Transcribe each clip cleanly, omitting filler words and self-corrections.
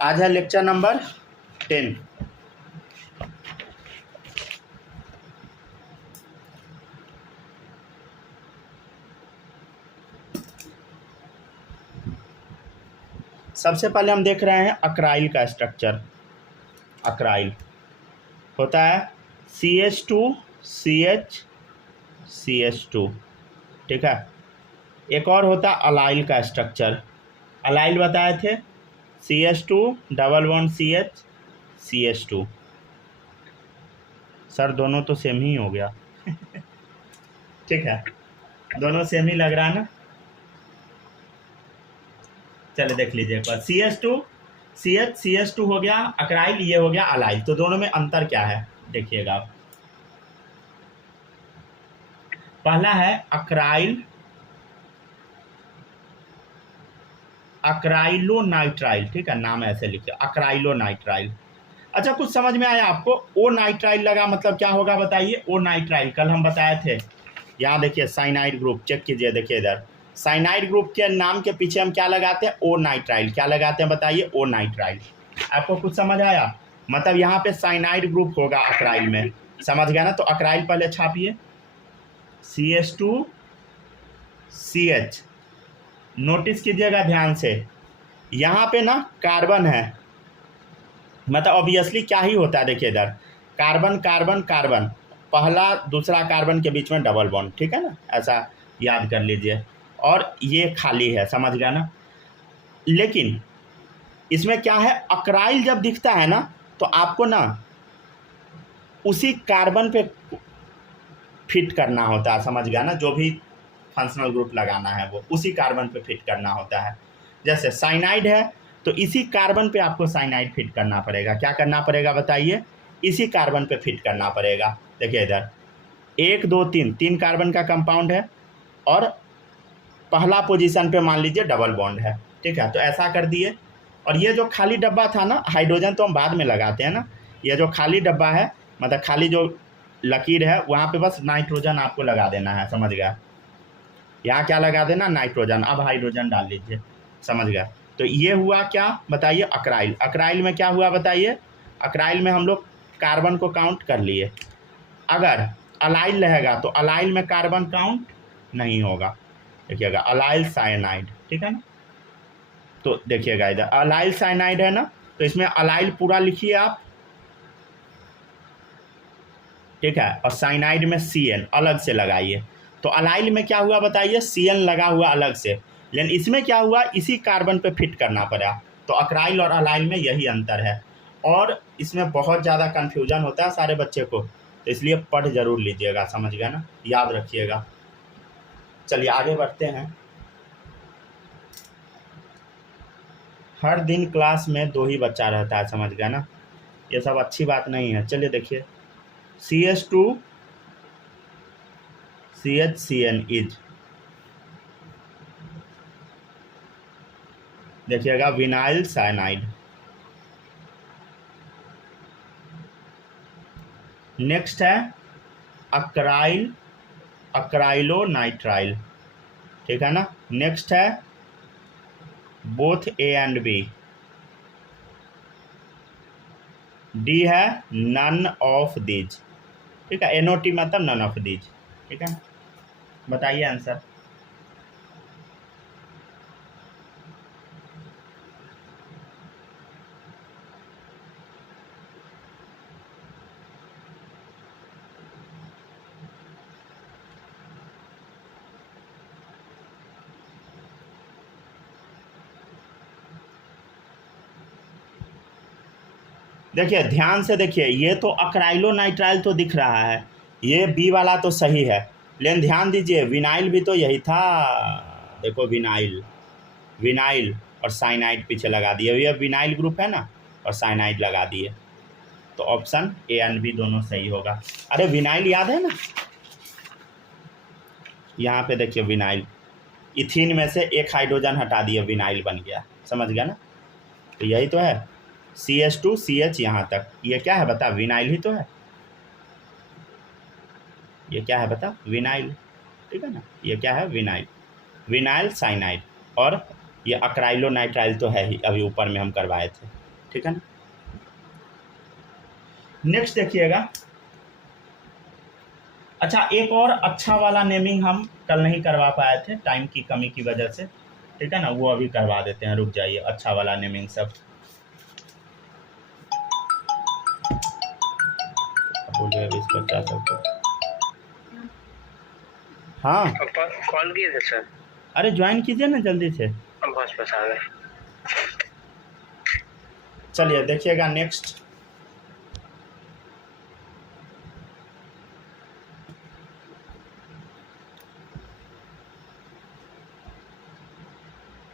आज है lecture number 10। सबसे पहले हम देख रहे हैं अक्राइल का स्ट्रक्चर। अक्राइल होता है CH2CH2, ठीक है। एक और होता है अलाइल का स्ट्रक्चर। अलाइल बताए थे CH2 double bond CH2। Sir दोनों तो सेम ही हो गया ठीक है, दोनों सेम ही लग रहा है ना। चलिए देख लीजिए एक बार। CH2 हो गया अक्राइल, ये हो गया अलाइल। तो दोनों में अंतर क्या है देखिएगा आप। पहला है अक्राइल, अक्राइलोनाइट्राइल, ठीक है, नाम ऐसे लिखिए अक्राइलोनाइट्राइल। अच्छा, कुछ समझ में आया आपको? ओ नाइट्राइल लगा मतलब क्या होगा बताइए। ओ नाइट्राइल कल हम बताए थे। यहाँ देखिए साइनाइड ग्रुप चेक कीजिए, देखिए इधर साइनाइड ग्रुप के नाम के पीछे हम क्या लगाते हैं? ओ नाइट्राइल। क्या लगाते हैं बताइए? ओ नाइट्राइल। आपको कुछ समझ आया? मतलब यहाँ पे साइनाइड ग्रुप होगा अक्राइल में, समझ गया ना। तो अक्राइल पहले छापिए CH2CH। नोटिस कीजिएगा ध्यान से, यहाँ पे ना कार्बन है, मतलब ऑब्वियसली क्या ही होता है, देखिए इधर कार्बन कार्बन कार्बन, पहला दूसरा कार्बन के बीच में डबल बॉन्ड, ठीक है ना, ऐसा याद कर लीजिए। और ये खाली है, समझ गया ना। लेकिन इसमें क्या है, अक्राइल जब दिखता है ना तो आपको ना उसी कार्बन पे फिट करना होता है, समझ गया ना। जो भी फंक्शनल ग्रुप लगाना है वो उसी कार्बन पे फिट करना होता है। जैसे साइनाइड है तो इसी कार्बन पे आपको साइनाइड फिट करना पड़ेगा। क्या करना पड़ेगा बताइए? इसी कार्बन पे फिट करना पड़ेगा। देखिए इधर 1 2 3 3 कार्बन का कंपाउंड है और पहला पोजीशन पे मान लीजिए डबल बॉन्ड है, ठीक है। तो ऐसा कर दिए। और ये जो खाली डब्बा था ना, हाइड्रोजन तो हम बाद में लगाते हैं ना, ये जो खाली डब्बा है मतलब खाली जो लकीर है वहाँ पे बस नाइट्रोजन आपको लगा देना है, समझ गया। यहाँ क्या लगा देना? नाइट्रोजन। अब हाइड्रोजन डाल लीजिए, समझ गया। तो ये हुआ क्या बताइए? अक्राइल। अक्राइल में क्या हुआ बताइए? अक्राइल में हम लोग कार्बन को काउंट कर लिए। अगर अलाइल रहेगा तो अलाइल में कार्बन काउंट नहीं होगा। देखिएगा अलाइल साइनाइड, ठीक है ना। तो देखिएगा इधर अलाइल साइनाइड है ना, तो इसमें अलाइल पूरा लिखिए आप, ठीक है। और साइनाइड में CN अलग से लगाइए। तो अलाइल में क्या हुआ बताइए? CN लगा हुआ अलग से, लेकिन इसमें क्या हुआ? इसी कार्बन पे फिट करना पड़ा। तो अक्राइल और अलाइल में यही अंतर है। और इसमें बहुत ज़्यादा कन्फ्यूजन होता है सारे बच्चे को, तो इसलिए पढ़ जरूर लीजिएगा, समझ गया ना, याद रखिएगा। चलिए आगे बढ़ते हैं। हर दिन क्लास में 2 ही बच्चा रहता है, समझ गया ना, ये सब अच्छी बात नहीं है। चलिए देखिए CH2CHCN इज, देखिएगा विनाइल साइनाइड। नेक्स्ट है अक्राइल, अक्राइलोनाइट्राइल, ठीक है ना। नेक्स्ट है both A and B। D है नन ऑफ दीज, ठीक है। NOT मतलब नन ऑफ दीज, ठीक है। बताइए आंसर। देखिए ध्यान से देखिए, ये तो अक्राइलोनाइट्राइल तो दिख रहा है, ये B वाला तो सही है, लेकिन ध्यान दीजिए विनाइल भी तो यही था। देखो विनाइल, विनाइल और साइनाइड पीछे लगा दिए, ये विनाइल ग्रुप है ना, और साइनाइड लगा दिए। तो ऑप्शन A एंड B दोनों सही होगा। अरे विनाइल याद है ना, यहाँ पे देखिए विनाइल, इथीन में से एक हाइड्रोजन हटा दिए, विनाइल बन गया, समझ गया ना। तो यही तो है CH2CH यहाँ तक, ये क्या है बता? विनाइल ही तो है। ये क्या है बता? विनाइल, ठीक है ना। ये क्या है? Vinyl, vinyl cyanide. और ये अक्राइलोनाइट्राइल तो है ही, अभी ऊपर में हम करवाए थे। ठीक है ना। नेक्स्ट देखिएगा, अच्छा एक और अच्छा वाला नेमिंग हम कल नहीं करवा पाए थे टाइम की कमी की वजह से, ठीक है ना, वो अभी करवा देते हैं, रुक जाइए। अच्छा वाला नेमिंग सब बोलिए अभी इस बच्चा सबको। हाँ कॉल किए थे सर। अरे ज्वाइन कीजिए ना जल्दी से। बस आ गए। चलिए देखिएगा नेक्स्ट,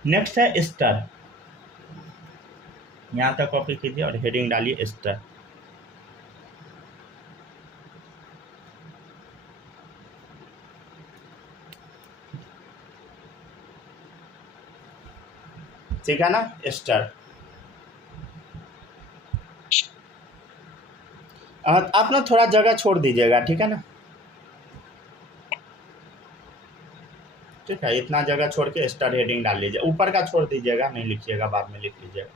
नेक्स्ट है स्टर। यहाँ तक कॉपी कीजिए और हेडिंग डालिए स्टर। ठीक है ना, स्टर। आप ना थोड़ा जगह छोड़ दीजिएगा, ठीक है ना, ठीक है, इतना जगह छोड़ के स्टार हेडिंग डाल लीजिए, ऊपर का छोड़ दीजिएगा, नहीं लिखिएगा, बाद में लिख लीजिएगा,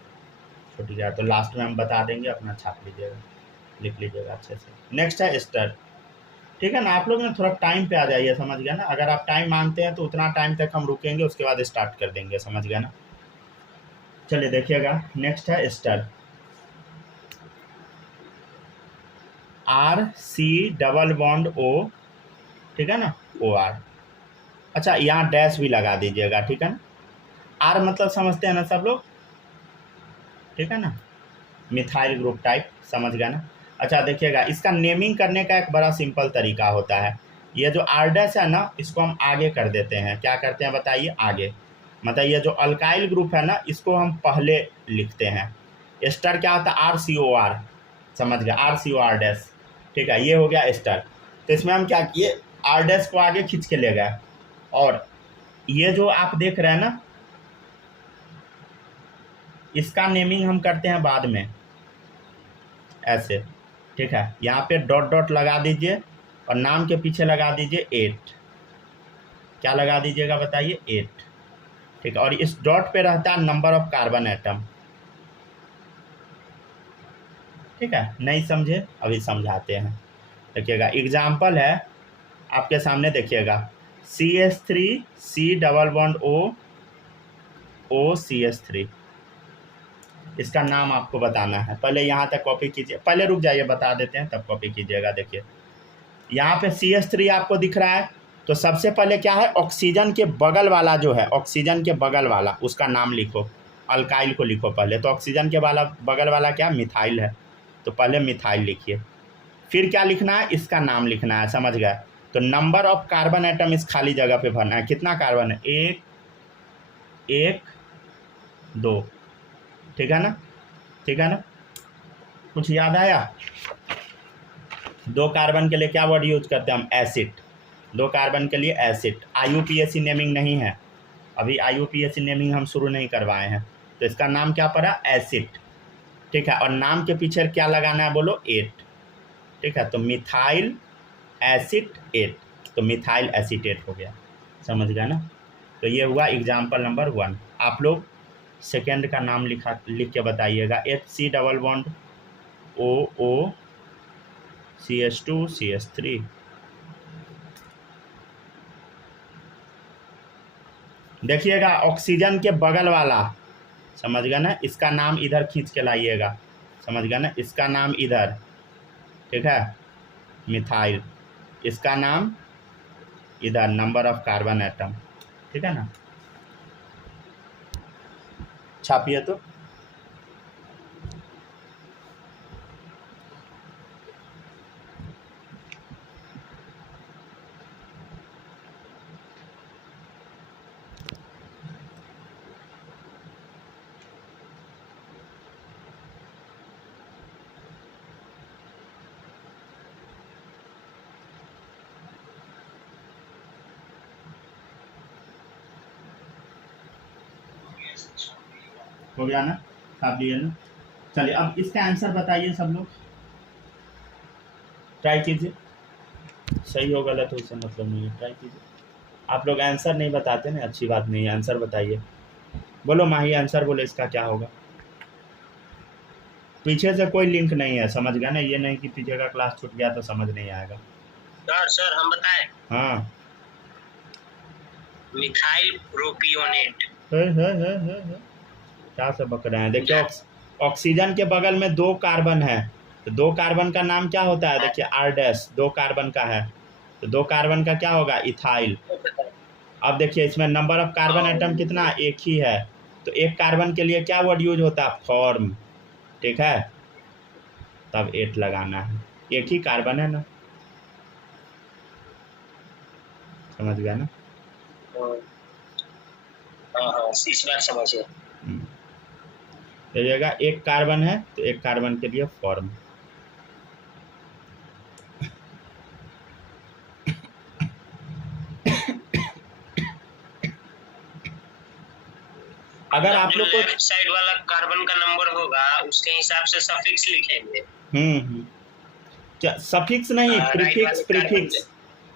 छोटी जगह तो लास्ट में हम बता देंगे, अपना छाप लीजिएगा, लिख लीजिएगा अच्छे से। नेक्स्ट है स्टार, ठीक है ना। आप लोग ना थोड़ा टाइम पे आ जाइए, समझ गया ना, अगर आप टाइम मांगते हैं तो उतना टाइम तक हम रुकेंगे, उसके बाद स्टार्ट कर देंगे, समझ गया ना। चलिए देखिएगा नेक्स्ट है स्टार, RC⋯O, ठीक है ना, OR। अच्छा यहाँ डैश भी लगा दीजिएगा, ठीक है ना। आर मतलब समझते हैं ना सब लोग, ठीक है ना, मिथाइल ग्रुप टाइप, समझ गया ना। अच्छा देखिएगा, इसका नेमिंग करने का एक बड़ा सिंपल तरीका होता है। ये जो R डैश है ना, इसको हम आगे कर देते हैं, क्या करते हैं बताइए, आगे, मतलब ये जो अल्काइल ग्रुप है ना, इसको हम पहले लिखते हैं। एस्टर क्या होता है, RCOR, समझ गया, RCOR डैश, ठीक है, ये हो गया एस्टर। तो इसमें हम क्या किए, R डैश को आगे खींच के ले गए, और ये जो आप देख रहे हैं ना, इसका नेमिंग हम करते हैं बाद में, ऐसे, ठीक है। यहाँ पे डॉट डॉट लगा दीजिए और नाम के पीछे लगा दीजिए 8, क्या लगा दीजिएगा बताइए, 8, ठीक है। और इस डॉट पे रहता है नंबर ऑफ कार्बन एटम, ठीक है। नहीं समझे, अभी समझाते हैं, देखिएगा एग्जाम्पल है आपके सामने, देखिएगा CH3 C⋯O इसका नाम आपको बताना है, पहले यहाँ तक कॉपी कीजिए, पहले रुक जाइए बता देते हैं तब कॉपी कीजिएगा। देखिए यहाँ पे CH3 आपको दिख रहा है, तो सबसे पहले क्या है, ऑक्सीजन के बगल वाला जो है, ऑक्सीजन के बगल वाला उसका नाम लिखो, अल्काइल को लिखो पहले, तो ऑक्सीजन के बगल वाला क्या, मिथाइल है, तो पहले मिथाइल लिखिए। फिर क्या लिखना है, इसका नाम लिखना है, समझ गए। तो नंबर ऑफ कार्बन एटम इस खाली जगह पे भरना है, कितना कार्बन है, 1 1 2, ठीक है ना, ठीक है ना। कुछ याद आया, 2 कार्बन के लिए क्या वर्ड यूज करते हैं हम, एसिड, 2 कार्बन के लिए एसिड। IUPAC नेमिंग नहीं है, अभी IUPAC नेमिंग हम शुरू नहीं करवाए हैं, तो इसका नाम क्या पड़ा, एसिड, ठीक है। और नाम के पीछे क्या लगाना है, बोलो 8, ठीक है। तो मिथाइल एसिड 8, तो मिथाइल एसीटेट हो गया, समझ गया ना। तो ये हुआ एग्जाम्पल नंबर 1। आप लोग सेकेंड का नाम लिख के बताइएगा, HC⋯OO CH2 CH3, देखिएगा ऑक्सीजन के बगल वाला, समझ गया ना, इसका नाम इधर खींच के लाइएगा, समझ गया ना, इसका नाम इधर, ठीक है, मिथाइल, इसका नाम इधर, नंबर ऑफ कार्बन एटम, ठीक है ना। छापिए तो, हो गया ना, छाप लिए ना। चलिए अब इसका आंसर बताइए सब लोग, ट्राई कीजिए, सही हो गलत हो उससे मतलब नहीं है, ट्राई कीजिए। आप लोग आंसर नहीं बताते ना, अच्छी बात नहीं है, आंसर बताइए, बोलो माही आंसर बोले, इसका क्या होगा, पीछे से कोई लिंक नहीं है, समझ गया ना, ये नहीं कि पीछे का क्लास छूट गया तो समझ नहीं आएगा। सर हम बताएं। हाँ, मिथाइल प्रोपियोनेट। है। क्या सब बक रहे हैं, देखिए ऑक्सीजन के बगल में 2 कार्बन है, तो 2 कार्बन का नाम क्या होता है, देखिए R डैश 2 कार्बन का है, तो 2 कार्बन का क्या होगा, इथाइल। अब देखिए इसमें नंबर ऑफ कार्बन एटम कितना, एक ही है, तो एक कार्बन के लिए क्या वर्ड यूज होता है, फॉर्म, ठीक है, तब 8 लगाना है, एक ही कार्बन है ना, समझ गया ना। हाँ इस बार समझिए। देखिएगा एक कार्बन है तो एक कार्बन के लिए फॉर्म। अगर आप लोग को लेफ्ट साइड वाला कार्बन का नंबर होगा उसके हिसाब से सफिक्स लिखेंगे। क्या सफिक्स नहीं, प्रीफिक्स, प्रीफिक्स,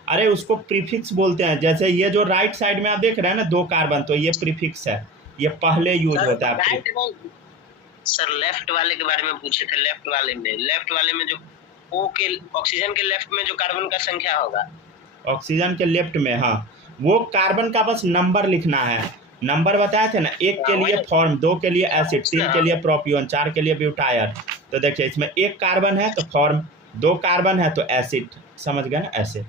अरे उसको प्रीफिक्स बोलते हैं, जैसे ये जो राइट साइड में आप देख रहे हैं ना 2 कार्बन, तो ये प्रीफिक्स है, ये पहले यूज होता है। सर लेफ्ट वाले के बारे में पूछे थे, लेफ्ट वाले में जो ओ के ऑक्सीजन के लेफ्ट में जो कार्बन का संख्या होगा, ऑक्सीजन के लेफ्ट में, हाँ, वो कार्बन का बस नंबर लिखना है, नंबर बताए थे ना, 1 के लिए फॉर्म, 2 के लिए एसिड, 3 के लिए प्रोपियोन, 4 के लिए ब्यूटायर, तो देखिए इसमें 1 कार्बन है तो फॉर्म, 2 कार्बन है तो एसिड, समझ गए ना, ऐसे।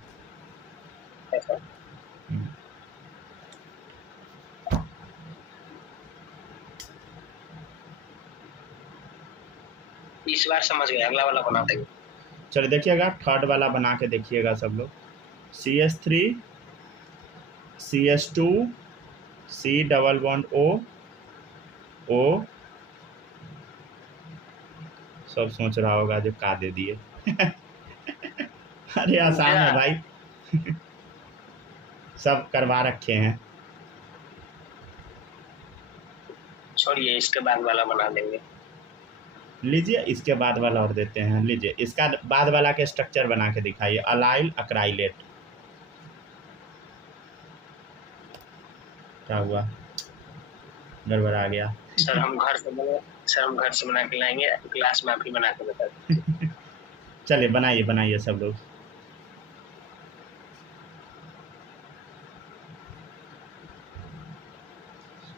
इस बार समझ गए, अगला वाला बना देंगे। चलिए देखिएगा, थर्ड वाला बना के देखिएगा सब लोग, CH3 CH2 C double bond O सब सोच रहा होगा जो का दे दिए अरे आसान है भाई सब करवा रखे हैं, छोड़िए इसके बाद वाला बना देंगे। लीजिए इसके बाद वाला और देते हैं, लीजिए इसका बाद वाला के स्ट्रक्चर बना के दिखाइए, अलाइल अक्राइलेट, क्या हुआ, गड़बड़ आ गया सर हम घर से बना के लाएंगे, क्लास में आप ही बना के बता दें। चलिए बनाइए सब लोग।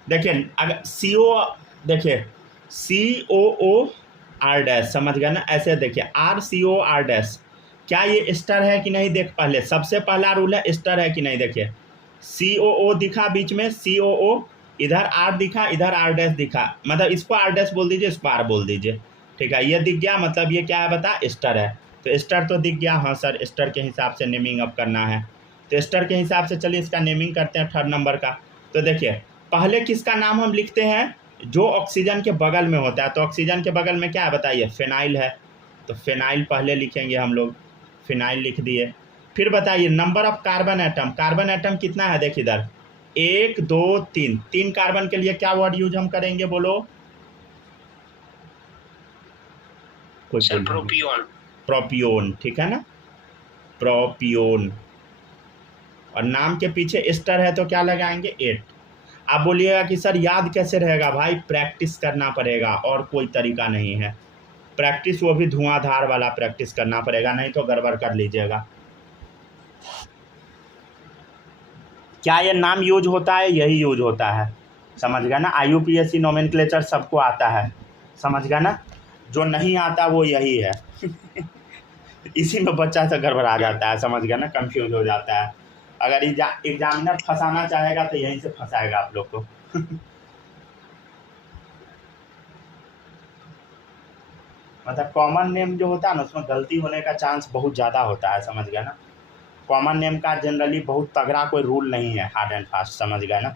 देखिए अगर देखिए COO R डैश, समझ गया ना, ऐसे देखिए RCOR डैश, क्या ये स्टर है कि नहीं, देख पहले सबसे पहला रूल है स्टर है कि नहीं, देखिए COO दिखा बीच में, COO इधर R दिखा, इधर R डैश दिखा, मतलब इसको R डैश बोल दीजिए, इसको R बोल दीजिए, ठीक है, ये दिख गया, मतलब ये क्या है बता, स्टर है, तो स्टर तो दिख गया, हाँ सर स्टर के हिसाब से नेमिंग अब करना है, तो स्टर के हिसाब से चलिए इसका नेमिंग करते हैं थर्ड नंबर का। तो देखिए पहले किसका नाम हम लिखते हैं, जो ऑक्सीजन के बगल में होता है, तो ऑक्सीजन के बगल में क्या है बताइए, फिनाइल है, तो फिनाइल पहले लिखेंगे हम लोग, फिनाइल लिख दिए। फिर बताइए नंबर ऑफ कार्बन एटम कितना है, देखिए इधर 1 2 3, 3 कार्बन के लिए क्या वर्ड यूज हम करेंगे, बोलो कुछ, प्रोपियोन, ठीक है ना, प्रोपियोन, और नाम के पीछे एस्टर है तो क्या लगाएंगे, 8। आप बोलिएगा कि सर याद कैसे रहेगा, भाई प्रैक्टिस करना पड़ेगा, और कोई तरीका नहीं है, प्रैक्टिस वो भी धुआंधार वाला प्रैक्टिस करना पड़ेगा, नहीं तो गड़बड़ कर लीजिएगा। क्या ये नाम यूज होता है, यही यूज होता है, समझ गया ना, IUPAC नोमेनक्लेचर सबको आता है, समझ गया ना, जो नहीं आता वो यही है इसी में बच्चा से गड़बड़ा जाता है, समझ गया ना, कंफ्यूज हो जाता है, अगर एग्जामिनर फंसाना चाहेगा तो यहीं से फंसाएगा आप लोग को मतलब कॉमन नेम जो होता है ना उसमें गलती होने का चांस बहुत ज़्यादा होता है, समझ गया ना, कॉमन नेम का जनरली बहुत तगड़ा कोई रूल नहीं है, हार्ड एंड फास्ट, समझ गया ना।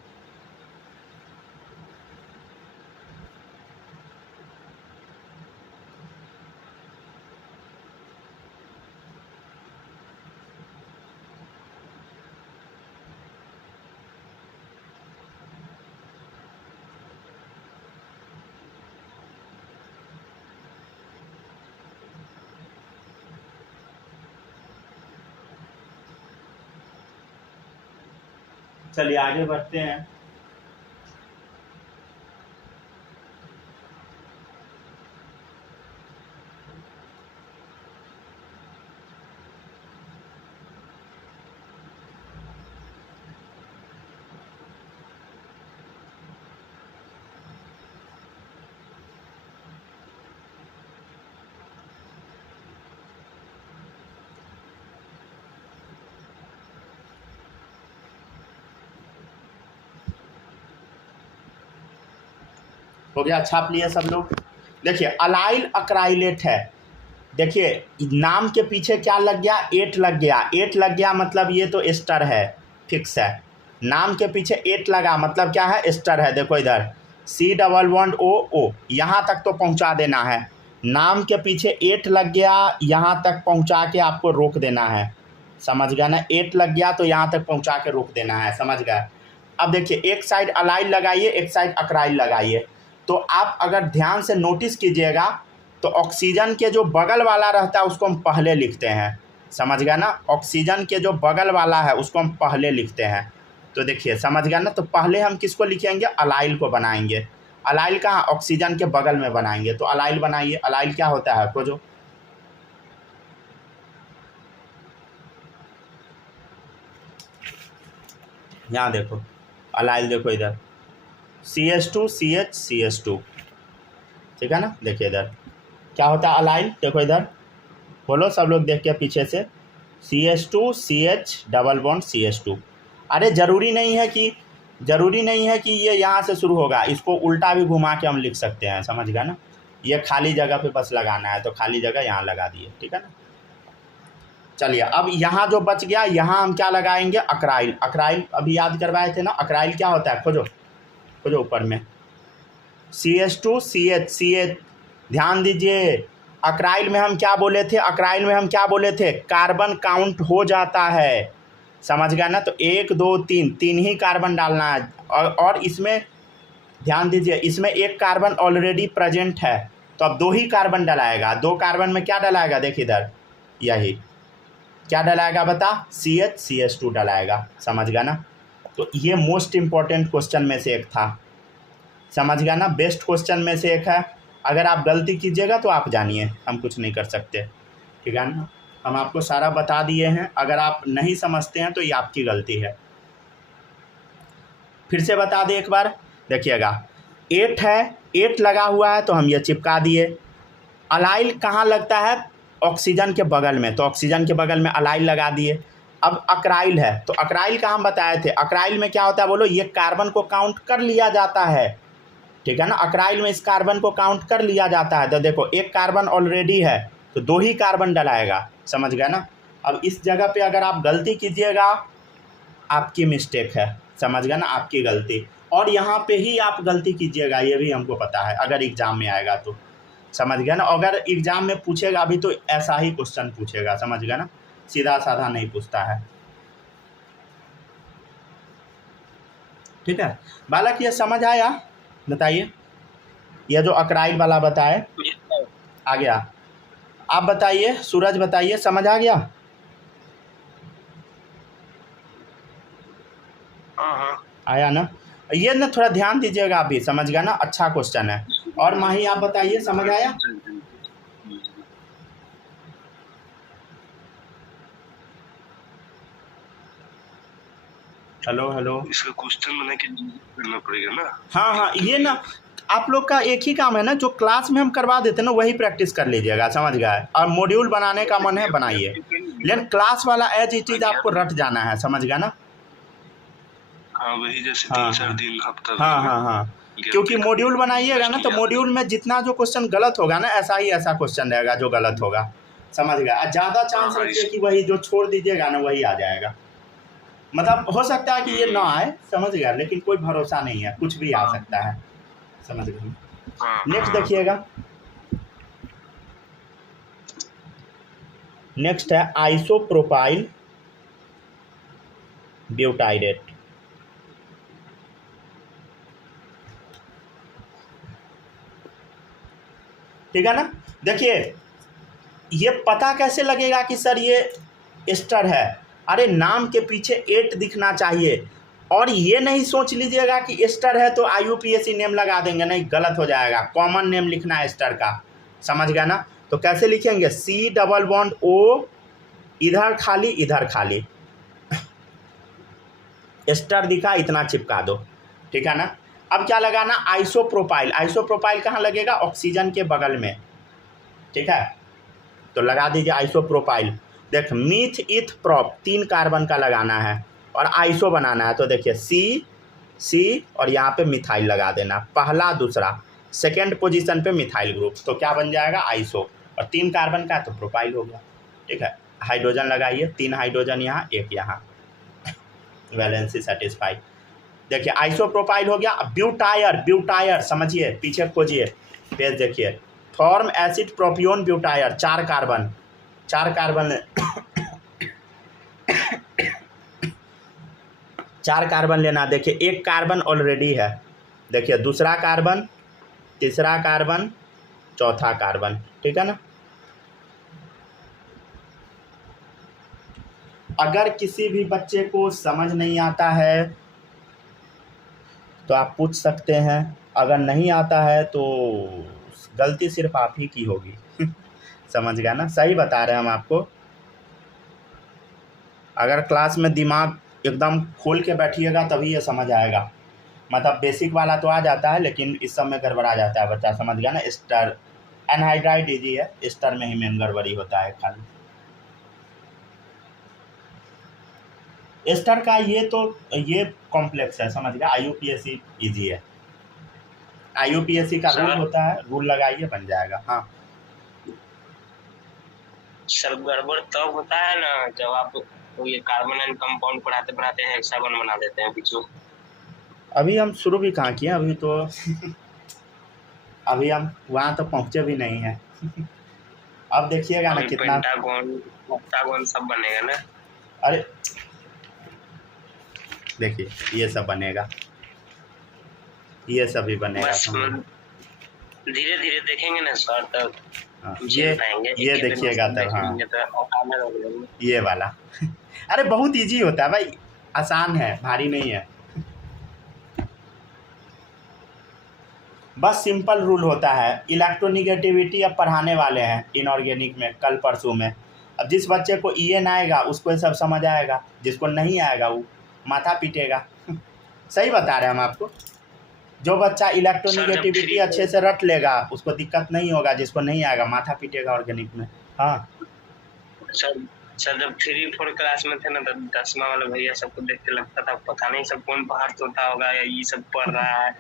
चलिए आगे बढ़ते हैं। हो गया, छाप लिए सब लोग। देखिए अलाइल अक्राइलेट है, देखिए नाम के पीछे क्या लग गया, 8 लग गया, 8 लग गया मतलब ये तो एस्टर है, फिक्स है। नाम के पीछे 8 लगा मतलब क्या है, एस्टर है। देखो इधर C+O यहाँ तक तो पहुँचा देना है। नाम के पीछे 8 लग गया, यहाँ तक पहुँचा के आपको रोक देना है, समझ गया ना। 8 लग गया तो यहाँ तक पहुँचा के रोक देना है, समझ गए। अब देखिए एक साइड अलाइल लगाइए, एक साइड अक्राइल लगाइए। तो आप अगर ध्यान से नोटिस कीजिएगा तो ऑक्सीजन के जो बगल वाला रहता है उसको हम पहले लिखते हैं, समझ गया ना। ऑक्सीजन के जो बगल वाला है उसको हम पहले लिखते हैं। तो देखिए समझ गया ना। तो पहले हम किसको लिखेंगे, अलाइल को बनाएंगे। अलाइल कहाँ, ऑक्सीजन के बगल में बनाएंगे। तो अलाइल बनाइए। अलाइल क्या होता है, खोजो। यहाँ देखो अलाइल, देखो इधर CH2 CH CH2, ठीक है ना। देखिए इधर क्या होता है अलाइल, देखो इधर बोलो सब लोग देख के पीछे से, CH2 CH double bond CH2। अरे ज़रूरी नहीं है कि ये यहाँ से शुरू होगा, इसको उल्टा भी घुमा के हम लिख सकते हैं, समझ गया ना। ये खाली जगह पे बस लगाना है, तो खाली जगह यहाँ लगा दिए, ठीक है ना। चलिए अब यहाँ जो बच गया, यहाँ हम क्या लगाएंगे, अक्राइल। अक्राइल अभी याद करवाए थे ना, अक्राइल क्या होता है, खोजो खोजो ऊपर में। CH2 CH ध्यान दीजिए, अक्राइल में हम क्या बोले थे, कार्बन काउंट हो जाता है, समझ गया ना। तो 1 2 3 ही कार्बन डालना है। और इसमें ध्यान दीजिए, इसमें एक कार्बन ऑलरेडी प्रेजेंट है, तो अब 2 ही कार्बन डलाएगा। 2 कार्बन में क्या डलाएगा, देखिए इधर यही क्या डलाएगा बता, CH CH2 डलाएगा, समझ गया ना। तो ये मोस्ट इम्पॉर्टेंट क्वेश्चन में से एक था, समझ गया ना। बेस्ट क्वेश्चन में से एक है। अगर आप गलती कीजिएगा तो आप जानिए, हम कुछ नहीं कर सकते, ठीक है ना। हम आपको सारा बता दिए हैं, अगर आप नहीं समझते हैं तो ये आपकी गलती है। फिर से बता दें एक बार, देखिएगा 8 है, 8 लगा हुआ है तो हम ये चिपका दिए। अलाइल कहाँ लगता है, ऑक्सीजन के बगल में, तो ऑक्सीजन के बगल में अलाइल लगा दिए। अब अक्राइल है, तो अक्राइल का हम बताए थे, अक्राइल में क्या होता है बोलो, ये कार्बन को काउंट कर लिया जाता है, ठीक है ना। अक्राइल में इस कार्बन को काउंट कर लिया जाता है। तो देखो एक कार्बन ऑलरेडी है तो 2 ही कार्बन डलाएगा, समझ गया ना। अब इस जगह पे अगर आप गलती कीजिएगा, आपकी मिस्टेक है, समझ गया ना, आपकी गलती। और यहाँ पे ही आप गलती कीजिएगा, ये भी हमको पता है, अगर एग्ज़ाम में आएगा तो, समझ गया ना। अगर एग्ज़ाम में पूछेगा भी तो ऐसा ही क्वेश्चन पूछेगा, समझ गया ना, सीधा साधा नहीं पूछता है, ठीक है। बालक ये समझ आया, बताइए। ये जो अक्राइल वाला बताए आ गया, आप बताइए, सूरज बताइए, समझ आ गया। आया ना। ये ना थोड़ा ध्यान दीजिएगा आप भी, समझ गया ना, अच्छा क्वेश्चन है। और माही आप बताइए, समझ आया। हेलो इसका क्वेश्चन बना के करना पड़ेगा ना। हाँ, ये ना आप लोग का एक ही काम है ना, जो क्लास में हम करवा देते हैं ना वही प्रैक्टिस कर लीजिएगा, समझ गए। और मॉड्यूल बनाने का मन है बनाइए, लेकिन क्लास वाला एज इट इज आपको रट जाना है, समझ गया ना। हाँ वही, जैसे 3-4 दिन हफ्ता। हाँ, क्योंकि मॉड्यूल बनाइएगा ना, तो मॉड्यूल में जितना जो क्वेश्चन गलत होगा ना, ऐसा क्वेश्चन रहेगा जो गलत होगा, समझ गया। ज़्यादा चांस रखिए कि वही जो छोड़ दीजिएगा ना वही आ जाएगा। मतलब हो सकता है कि ये ना आए, समझ गया, लेकिन कोई भरोसा नहीं है, कुछ भी आ सकता है, समझ गए। नेक्स्ट देखिएगा, नेक्स्ट है आइसोप्रोपाइल ब्यूटाइरेट। ठीक है ना। देखिए ये पता कैसे लगेगा कि सर ये एस्टर है, अरे नाम के पीछे 8 दिखना चाहिए। और ये नहीं सोच लीजिएगा कि एस्टर है तो IUPAC नेम लगा देंगे, नहीं, गलत हो जाएगा। कॉमन नेम लिखना है एस्टर का, समझ गया ना। तो कैसे लिखेंगे, C+O, इधर खाली इधर खाली, एस्टर दिखा इतना चिपका दो, ठीक है ना। अब क्या लगाना, आइसोप्रोपाइल। आइसोप्रोपाइल कहाँ लगेगा, ऑक्सीजन के बगल में, ठीक है। तो लगा दीजिए आइसोप्रोपाइल। देख मीथ इथ प्रोप 3 कार्बन का लगाना है और आइसो बनाना है, तो देखिए C और यहाँ पे मिथाइल लगा देना, पहला दूसरा। सेकेंड पोजीशन पे मिथाइल ग्रुप, तो क्या बन जाएगा आइसो, और 3 कार्बन का तो प्रोपाइल हो गया। ठीक है, हाइड्रोजन लगाइए, 3 हाइड्रोजन यहाँ, 1 यहाँ, वैलेंसी सेटिस्फाई। देखिए आइसो प्रोपाइल हो गया। अब ब्यूटायर, ब्यूटायर समझिए, पीछे खोजिए पेज देखिए, form acid propion butyr, 4 carbon, 4 carbon 4 carbon लेना। देखिए 1 कार्बन ऑलरेडी है, देखिए दूसरा कार्बन, तीसरा कार्बन, चौथा कार्बन, ठीक है ना। अगर किसी भी बच्चे को समझ नहीं आता है तो आप पूछ सकते हैं, अगर नहीं आता है तो गलती सिर्फ आप ही की होगी समझ गया ना, सही बता रहे हैं हम आपको। अगर क्लास में दिमाग एकदम खोल के बैठिएगा तभी ये समझ आएगा। मतलब बेसिक वाला तो आ जाता है लेकिन इस सब में गड़बड़ा जाता है बच्चा, समझ गया ना। एस्टर एनहाइड्राइड इजी है, एस्टर में ही मेन गड़बड़ी होता है खाली। एस्टर का ये कॉम्प्लेक्स है, समझ गया। IUPAC इजी है, IUPAC का रूल होता है, रूल लगाइए बन जाएगा। हाँ सर गड़बड़ तब होता है ना जब आप ये कार्बन एंड कंपाउंड पढ़ाते पढ़ाते हेक्सागन बना देते हैं बीच में। अभी हम शुरू भी कहाँ किए, अभी तो अभी हम वहाँ तो पहुँचे भी नहीं हैं अब देखिएगा ना कितना पेंटागन सब बनेगा ना। अरे देखिए ये सब बनेगा, ये सब भी बनेगा, धीरे धीरे देखेंगे ना सर तब। हाँ, ये देखिएगा तब। हाँ ये वाला अरे बहुत इजी होता है भाई, आसान है, भारी नहीं है। बस सिंपल रूल होता है। इलेक्ट्रोनिगेटिविटी अब पढ़ाने वाले हैं इनऑर्गेनिक में कल परसों में। अब जिस बच्चे को EN आएगा उसको ये सब समझ आएगा, जिसको नहीं आएगा वो माथा पीटेगा सही बता रहे हैं हम आपको। जो बच्चा इलेक्ट्रोनिगेटिविटी अच्छे से रट लेगा उसको दिक्कत नहीं होगा, जिसको नहीं आएगा माथा पीटेगा ऑर्गेनिक में। हाँ सर जब 3-4 क्लास में थे ना तब 10वां वाला भैया सबको देख के लगता था पता नहीं सब कौन बाहर तोता होगा या ये सब पढ़ रहा है।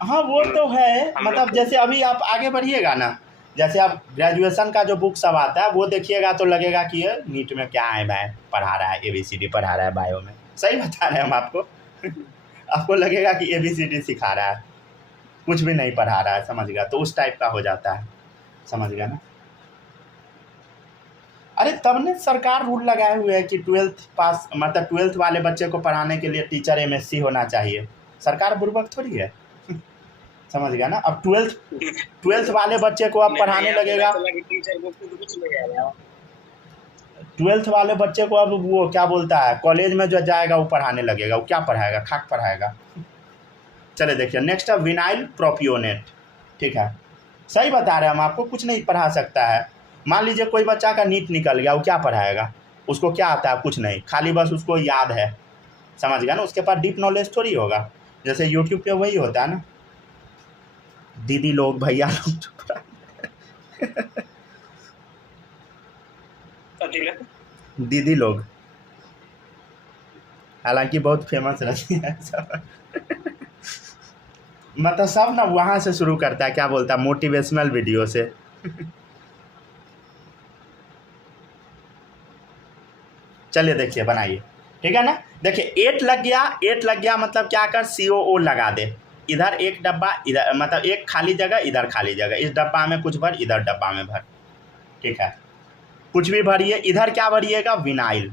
हाँ वो तो है, मतलब जैसे अभी आप आगे बढ़िएगा ना, जैसे आप ग्रेजुएशन का जो बुक सब आता है वो देखिएगा तो लगेगा कि ये नीट में क्या है भाई पढ़ा रहा है, ABCD पढ़ा रहा है बायो में, सही बता रहे हैं हम आपको आपको लगेगा कि ABCD सिखा रहा है, कुछ भी नहीं पढ़ा रहा है, समझ गया। तो उस टाइप का हो जाता है, समझ गया ना। अरे तब ने सरकार रूल लगाए हुए है कि 12th पास, मतलब 12th वाले बच्चे को पढ़ाने के लिए टीचर MSc होना चाहिए। सरकार बुर्बक थोड़ी है समझ गया ना। अब 12th वाले बच्चे को अब पढ़ाने लगेगा, 12th वाले बच्चे को अब वो क्या बोलता है कॉलेज में जो जाएगा वो पढ़ाने लगेगा, वो क्या पढ़ाएगा, खाक पढ़ाएगा। चले देखिए नेक्स्ट है विनाइल प्रोपियोनेट, ठीक है, सही बता रहे हैं हम आपको, कुछ नहीं पढ़ा सकता है। मान लीजिए कोई बच्चा का नीट निकल गया, वो क्या पढ़ाएगा, उसको क्या आता है, कुछ नहीं, खाली बस उसको याद है, समझ गया ना, उसके पास डीप नॉलेज थोड़ी होगा। जैसे यूट्यूब पे वही होता है ना, दीदी लोग भैया लोग दीदी लोग, हालांकि बहुत फेमस रहती है सब मतलब सब ना वहाँ से शुरू करता है, क्या बोलता है, मोटिवेशनल वीडियो से चलिए देखिए बनाइए, ठीक है ना। देखिए 8 लग गया मतलब क्या कर COO लगा दे, इधर एक डब्बा, इधर मतलब एक खाली जगह, इधर खाली जगह, इस डब्बा में कुछ भर, इधर डब्बा में भर, ठीक है, कुछ भी भरिए। इधर क्या भरिएगा, विनाइल,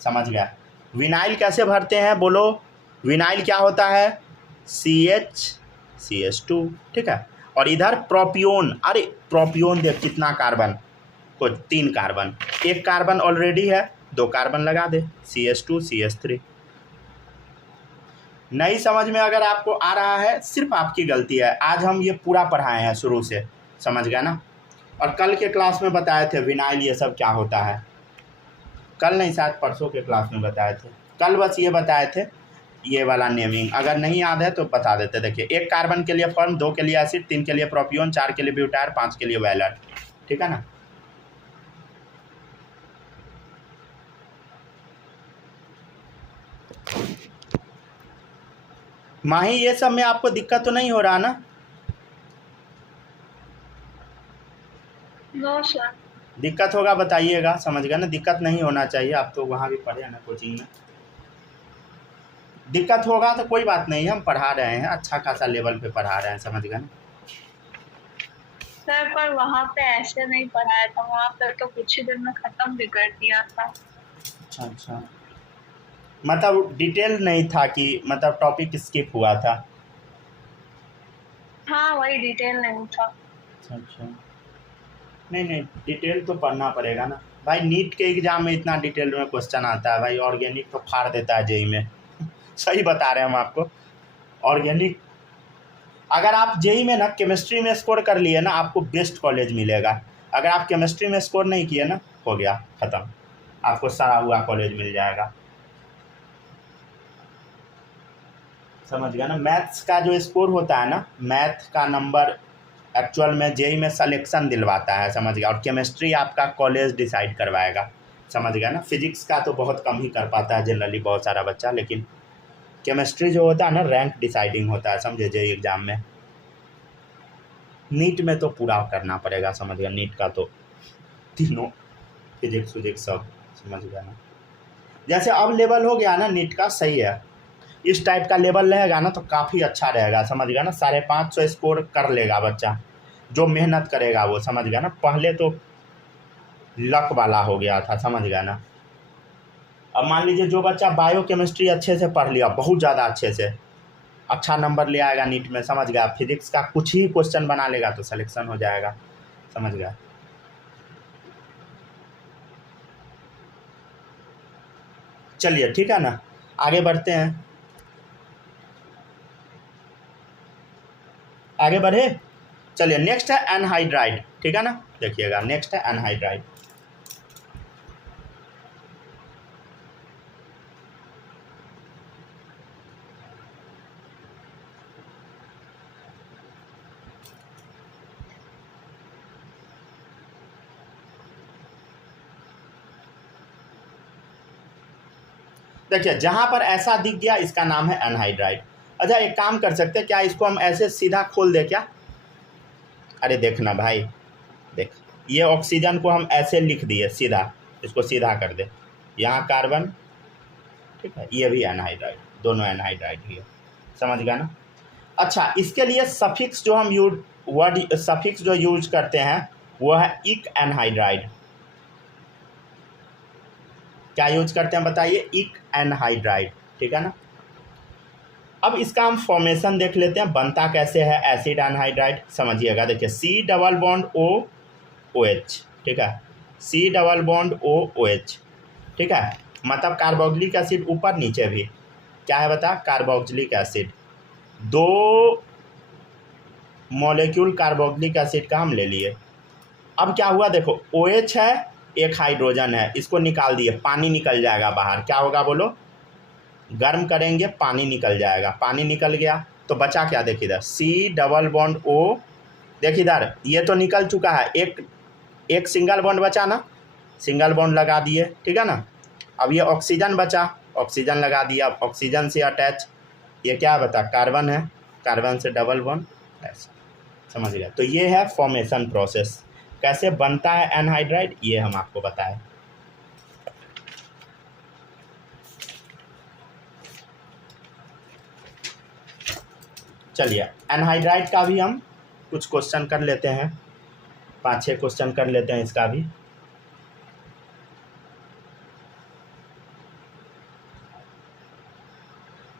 समझ गया। विनाइल कैसे भरते हैं बोलो, विनाइल क्या होता है CH2, ठीक है, और इधर प्रोपियोन, अरे प्रोपियोन देख कितना कार्बन, कुछ 3 कार्बन, 1 कार्बन ऑलरेडी है, 2 कार्बन लगा दे, CH2 CH3। नहीं समझ में अगर आपको आ रहा है सिर्फ आपकी गलती है, आज हम ये पूरा पढ़ाए हैं शुरू से, समझ गया ना। और कल के क्लास में बताए थे विनाइल ये सब क्या होता है, कल नहीं शायद परसों के क्लास में बताए थे, कल बस ये बताए थे ये वाला नेमिंग, अगर नहीं याद है तो बता देते। देखिए 1 कार्बन के लिए फॉर्म, 2 के लिए एसिड, 3 के लिए प्रोपियोन, 4 के लिए ब्यूटायर, 5 के लिए वैलेट, ठीक है ना। माही ये सब में आपको दिक्कत तो नहीं हो रहा ना, नो सर। दिक्कत होगा बताइएगा, समझ गए ना, दिक्कत नहीं होना चाहिए। आप तो वहाँ भी पढ़े हैं ना कोचिंग में। दिक्कत होगा तो कोई बात नहीं, हम पढ़ा रहे हैं, अच्छा खासा लेवल पे पढ़ा रहे हैं, समझ गए ना। सर पर वहाँ पे ऐसे नहीं पढ़ाया था, वहाँ पे तो कुछ ही दिन में खत्म भी कर दिया था। अच्छा अच्छा, मतलब डिटेल नहीं था कि मतलब टॉपिक स्किप हुआ था। हाँ वही डिटेल नहीं था। अच्छा अच्छा, नहीं नहीं, डिटेल तो पढ़ना पड़ेगा ना भाई। नीट के एग्ज़ाम में इतना डिटेल में क्वेश्चन आता है भाई, ऑर्गेनिक तो फाड़ देता है जेई में। सही बता रहे हैं हम आपको। ऑर्गेनिक अगर आप जेई में ना केमिस्ट्री में स्कोर कर लिए ना, आपको बेस्ट कॉलेज मिलेगा। अगर आप केमिस्ट्री में स्कोर नहीं किए ना, हो गया ख़त्म, आपको सड़ा हुआ कॉलेज मिल जाएगा, समझ गया ना। मैथ्स का जो स्कोर होता है ना, मैथ का नंबर एक्चुअल में जेई में सिलेक्शन दिलवाता है, समझ गया। और केमिस्ट्री आपका कॉलेज डिसाइड करवाएगा, समझ गया ना। फिजिक्स का तो बहुत कम ही कर पाता है जनरली बहुत सारा बच्चा, लेकिन केमिस्ट्री जो होता है ना, रैंक डिसाइडिंग होता है, समझे, जेई एग्ज़ाम में। नीट में तो पूरा करना पड़ेगा, समझ गया। नीट का तो तीनों फिजिक्स विजिक्स सब, समझ गया ना। जैसे अब लेवल हो गया ना नीट का, सही है, इस टाइप का लेवल रहेगा ना तो काफ़ी अच्छा रहेगा, समझ गया ना। 550 स्कोर कर लेगा बच्चा जो मेहनत करेगा वो, समझ गया ना। पहले तो लक वाला हो गया था, समझ गया ना। अब मान लीजिए जो बच्चा बायो केमिस्ट्री अच्छे से पढ़ लिया, बहुत ज़्यादा अच्छे से, अच्छा नंबर ले आएगा नीट में, समझ गया। फिजिक्स का कुछ ही क्वेश्चन बना लेगा तो सिलेक्शन हो जाएगा, समझ गया। चलिए ठीक है ना, आगे बढ़ते हैं। आगे बढ़े, चलिए। नेक्स्ट है एनहाइड्राइड, ठीक है ना। देखिएगा नेक्स्ट है एनहाइड्राइड। देखिए जहाँ पर ऐसा दिख गया इसका नाम है एनहाइड्राइड। अच्छा एक काम कर सकते हैं, क्या इसको हम ऐसे सीधा खोल दे क्या? अरे देखना भाई, देख, ये ऑक्सीजन को हम ऐसे लिख दिए सीधा, इसको सीधा कर दे, यहाँ कार्बन, ठीक है, ये भी एनहाइड्राइड, दोनों एनहाइड्राइड ही है, समझ गया ना। अच्छा इसके लिए सफिक्स जो हम वर्ड सफिक्स जो यूज करते हैं वो है इक एनहाइड्राइड। क्या यूज करते हैं बताइए? इक एनहाइड्राइड, ठीक है ना। अब इसका हम फॉर्मेशन देख लेते हैं, बनता कैसे है एसिड एनहाइड्राइड, समझिएगा। देखिए C double bond O O H, ठीक है, C double bond O O H, ठीक है। मतलब कार्बोक्सिलिक एसिड ऊपर नीचे भी, क्या है बता, कार्बोक्सिलिक एसिड। दो मॉलिक्यूल कार्बोक्सिलिक एसिड का हम ले लिए। अब क्या हुआ देखो, ओ एच है, एक हाइड्रोजन है, इसको निकाल दिए, पानी निकल जाएगा बाहर, क्या होगा बोलो? गर्म करेंगे पानी निकल जाएगा, पानी निकल गया तो बचा क्या? देखिए इधर सी डबल बॉन्ड ओ, देखिए इधर ये तो निकल चुका है, एक सिंगल बॉन्ड बचा ना, सिंगल बॉन्ड लगा दिए, ठीक है ना। अब ये ऑक्सीजन बचा, ऑक्सीजन लगा दिया, अब ऑक्सीजन से अटैच, ये क्या बता, कार्बन है, कार्बन से डबल बॉन्ड, ऐसा, समझ गया। तो ये है फॉर्मेशन प्रोसेस, कैसे बनता है एनहाइड्राइड ये हम आपको बताएं। चलिए एनहाइड्राइड का भी हम कुछ क्वेश्चन कर लेते हैं, 5-6 क्वेश्चन कर लेते हैं इसका भी।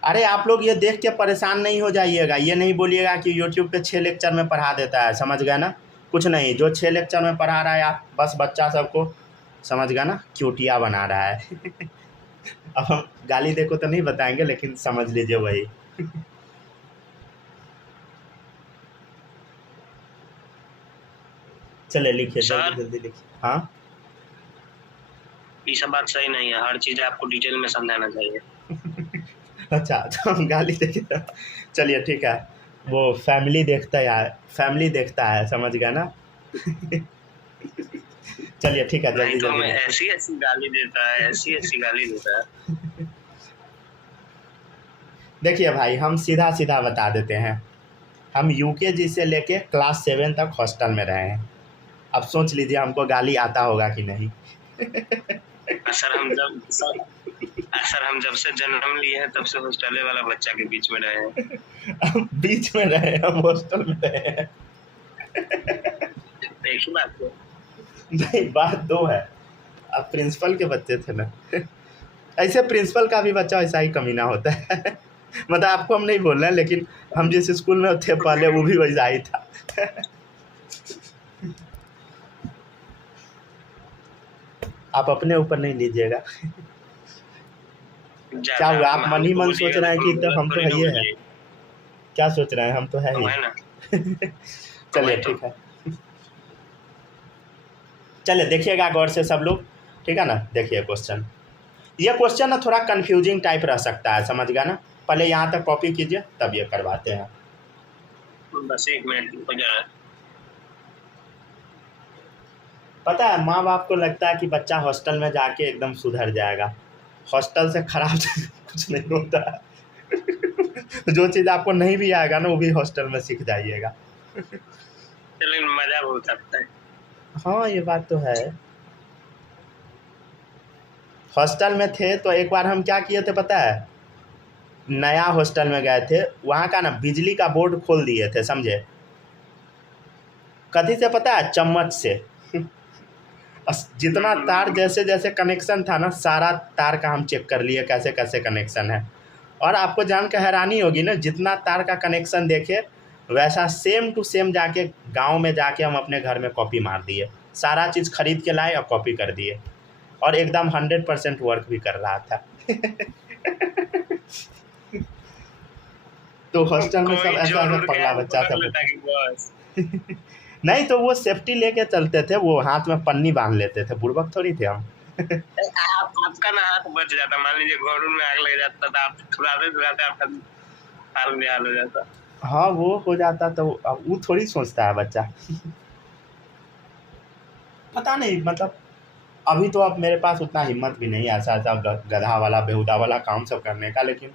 अरे आप लोग ये देख के परेशान नहीं हो जाइएगा, ये नहीं बोलिएगा कि यूट्यूब पे 6 लेक्चर में पढ़ा देता है, समझ गया ना। कुछ नहीं, जो 6 लेक्चर में पढ़ा रहा है आप बस बच्चा सबको, समझ गया ना, क्यूटिया बना रहा है। अब हम गाली देखो तो नहीं बताएंगे, लेकिन समझ लीजिए वही। चले लिखिए जल्दी जल्दी लिखिए। हाँ ये सब बात सही नहीं है, हर चीज आपको डिटेल में समझाना चाहिए। अच्छा तो हम गाली देखे, चलिए ठीक है, वो फैमिली देखता है, फैमिली देखता है, समझ गया ना। चलिए ठीक है, जल्दी नहीं तो जल्दी हमें ऐसी ऐसी गाली देता है, ऐसी ऐसी गाली देता है। देखिए भाई हम सीधा सीधा बता देते हैं, हम यूकेजी से लेके क्लास 7 तक हॉस्टल में रहे हैं, अब सोच लीजिए हमको गाली आता होगा कि नहीं। सर हम जब से जन्म लिए हैं तब से हॉस्टले वाला बच्चा के बीच में रहे हैं। हम बीच में रहे, हम हॉस्टल में रहे हैं। एक ही बात है। नहीं, बात दो है। अब प्रिंसिपल के बच्चे थे ना। ऐसे प्रिंसिपल का भी बच्चा ऐसा ही कमीना होता है। मतलब आपको हम नहीं बोल रहे हैं, लेकिन हम जिस स्कूल में थे पहले वो भी वैसा ही था। आप अपने ऊपर नहीं लीजिएगा। क्या हुआ, आप मन ही मन सोच रहे हैं कि तो हम तो है ही है। क्या सोच रहे हैं, हम तो है ही। है ना। चलिए ठीक है, चलिए देखिएगा गौर से सब लोग, ठीक है ना। देखिए क्वेश्चन, ये क्वेश्चन ना थोड़ा कंफ्यूजिंग टाइप रह सकता है, समझ गया ना। पहले यहाँ तक कॉपी कीजिए तब ये करवाते हैं। बस 1 मिनट हो जाए। पता है माँ बाप को लगता है कि बच्चा हॉस्टल में जाके एकदम सुधर जाएगा। हॉस्टल से खराब कुछ नहीं होता है। जो चीज़ आपको नहीं भी आएगा ना वो भी हॉस्टल में सीख जाइएगा। लेकिन मजा बहुत आता है। हाँ ये बात तो है। हॉस्टल में थे तो एक बार हम क्या किए थे पता है, नया हॉस्टल में गए थे, वहाँ का ना बिजली का बोर्ड खोल दिए थे, समझे। कथी से पता है, चम्मच से। जितना तार जैसे जैसे कनेक्शन था ना, सारा तार का हम चेक कर लिए कैसे कैसे कनेक्शन है। और आपको जान के हैरानी होगी ना, जितना तार का कनेक्शन देखे वैसा सेम टू सेम जाके गांव में जाके हम अपने घर में कॉपी मार दिए। सारा चीज़ खरीद के लाए और कॉपी कर दिए, और एकदम 100% वर्क भी कर रहा था। तो हॉस्टल में सब ऐसा ऐसा पगला बच्चा सब। नहीं तो वो सेफ्टी लेके चलते थे, वो हाथ में पन्नी बांध लेते थे, बुड़बक थोड़ी थे हम। आपका ना हाथ बच जाता, मान लीजिए घर में आग लग जाता था, आप छुड़ाते आपका हाल बेहाल हो जाता। हाँ वो हो जाता, तो अब वो थोड़ी सोचता है बच्चा। पता नहीं, मतलब अभी तो अब मेरे पास उतना हिम्मत भी नहीं ऐसा ऐसा गधा वाला बेहुदा वाला काम सब करने का, लेकिन